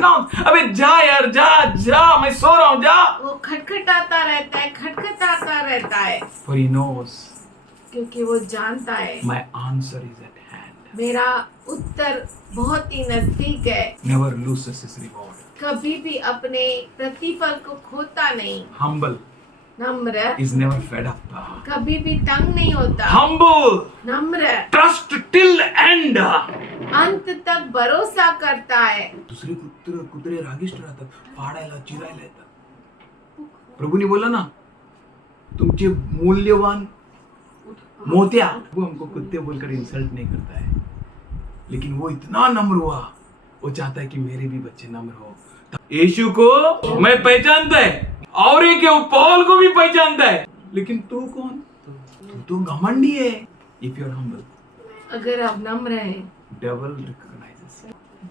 अबे जा यार, जा, मैं सो रहा हूँ, जा। वो खटखटाता रहता है For he knows क्योंकि वो जानता है my answer is at hand. मेरा उत्तर बहुत ही नजदीक है। Never loses his reward. कभी भी अपने प्रतिफल को खोता नहीं। Humble नम्र is never fed up. कभी भी तंग नहीं होता। Humble, नम्र trust till end. अंत तक भरोसा करता है। दुसरे कुत्रे रागिष्ट राहतात, फाडायला चिरायला येतात. प्रभूने बोला ना, तुमचे मूल्यवान मोतिया, वो हमको कुत्ते बोलकर इंसल्ट नहीं करता है, लेकिन वो इतना नम्र हुआ, वो चाहता है कि मेरे भी बच्चे नम्र हो। यीशु को मैं पहचानता है और एक पॉल को भी पहचानता है, लेकिन तू कौन? तू तो घमंडी है। इफ यू आर हम्बल, अगर आप नम्र हैं, डेविल रिकॉग्नाइजेस,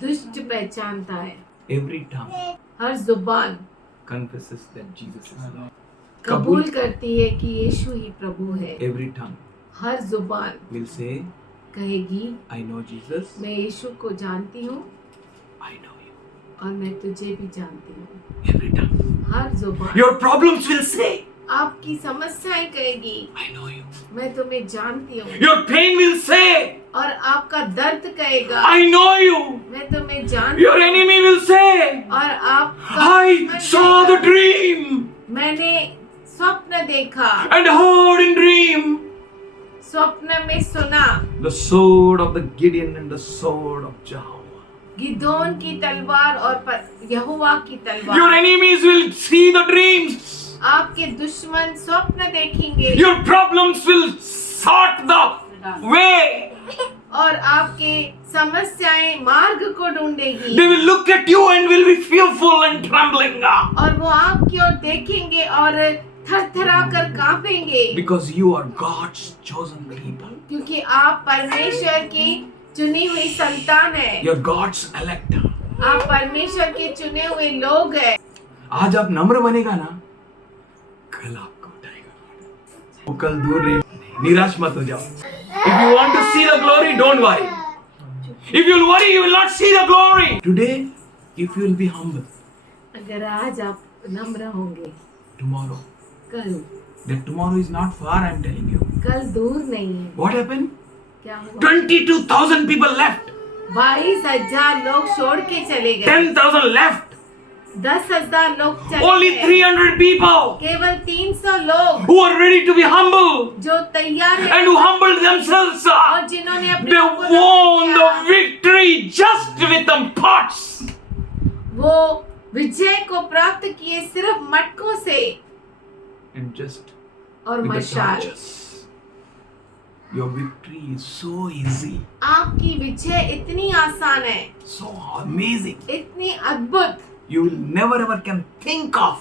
दुष्ट पहचानता है। एवरी टंग हर जुबान confesses that Jesus is Lord. कबूल करती है कि यीशु ही प्रभु है। Every tongue हर जुबान will say, कहेगी I know Jesus, मैं यीशु को जानती हूँ I know you. और मैं तुझे भी जानती हूँ। Every tongue. हर जुबान Your problems will say, आपकी समस्याएं कहेगी I know you. मैं तुम्हें जानती हूँ। Your pain will say, और आपका दर्द कहेगा I know you. मैं तुम्हें जानती Your enemy will say, और आपका I दुश्मन saw the कहेगा, dream मैंने स्वप्न देखा, and heard in dream स्वप्न में सुना the sword of the Gideon and the sword of Jehovah. Gideon की तलवार और यहोवा की Your तलवार। enemies will see the dreams. आपके दुश्मन स्वप्न देखेंगे Your problems will sort the way. और आपके समस्याएं मार्ग को ढूंढेगी They will look at you and will be fearful and trembling. और वो आपकी ओर देखेंगे और थरथरा कर कांपेंगे Because you are God's chosen people. क्योंकि आप परमेश्वर की चुनी हुई संतान है। You're God's elect. आप परमेश्वर के चुने हुए लोग हैं। आज आप नम्र बनेगा ना, कल आपको उठाएगा। वो कल दूर नहीं, निराश मत हो जाओ। If you want to see the glory, don't worry. If you'll worry, you will not see the glory. Today, if you will be humble, अगर आज आप नम्र होंगे, tomorrow, कल that tomorrow is not far, I'm telling you. कल दूर नहीं है। What happened? क्या हुआ? 22,000 people left. 22,000 लोग छोड़ के चले गए। 10,000 left. 10,000 लोग चले Only गए। 300 people केवल 300 लोग who are ready to be humble जो तैयार है and who humbled themselves. और जिन्होंने अपने They आप को won नम्र the किया, victory just with them pots. वो विजय को प्राप्त किए सिर्फ मटकों से And just और with the मशाल। torches. Your victory is so easy, आपकी विजय इतनी आसान है, so amazing. इतनी अद्भुत, You will never ever can think of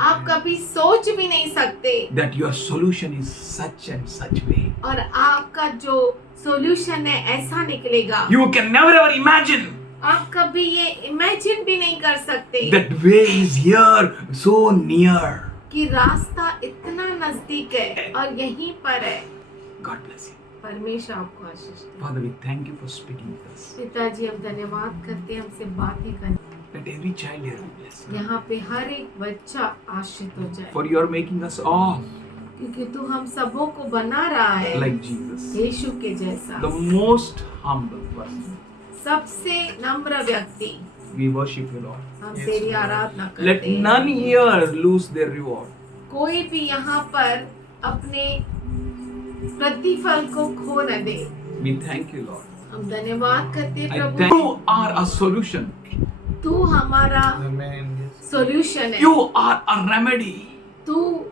आप कभी सोच भी नहीं सकते। that your solution is such and such way. और आपका जो सॉल्यूशन है ऐसा निकलेगा, You can never ever imagine आप कभी ये इमेजिन भी नहीं कर सकते that way is here, so near. कि रास्ता इतना नजदीक है और यहीं पर है। God bless you. परमेश्वर आपको आशीष दे। Father, we thank you for speaking with us. पिताजी हम धन्यवाद करते हैं हमसे बातें करने। Let every child here be blessed. यहाँ पे हर एक बच्चा आश्रित हो जाए, For you are making us all क्योंकि तू हम सबों को बना रहा है like Jesus, यीशु के जैसा, the most humble person. सबसे नम्र व्यक्ति। We worship you, Lord. हम तेरी आराधना Let करते हैं। none here lose their reward. कोई भी यहाँ पर अपने प्रतिफल को खो न दे। We thank you, Lord. हम धन्यवाद करते हैं I thank Prabhu, you are a solution. तू हमारा Amen. सॉल्यूशन है, You are a remedy. तू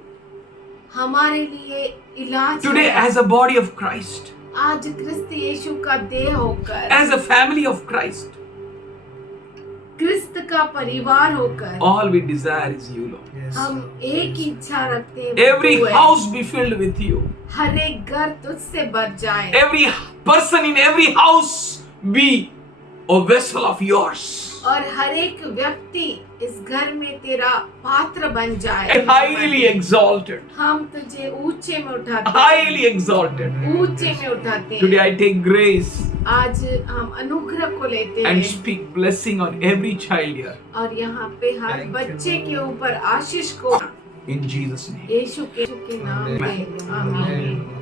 हमारे लिए इलाज Today, है। as a body of Christ, आज क्रिस्त यीशु का देह होकर, as a family of Christ, क्रिस्त का परिवार होकर, all we desire is you, Lord. Yes, हम Lord. एक ही इच्छा रखते हैं, Every तू है। house be filled with you. हर एक घर तुझसे भर जाए, Every person in every house be a vessel of yours. और हर एक व्यक्ति इस घर में तेरा पात्र बन जाए। Highly exalted. हम तुझे ऊंचे में उठाते Highly exalted. हैं, ऊंचे में उठाते Today हैं। I take grace आज हम अनुग्रह को लेते and हैं speak blessing on every child here. और यहाँ पे हर Thank you, बच्चे के Lord. ऊपर आशीष को In Jesus' name. यीशु के नाम में आमीन।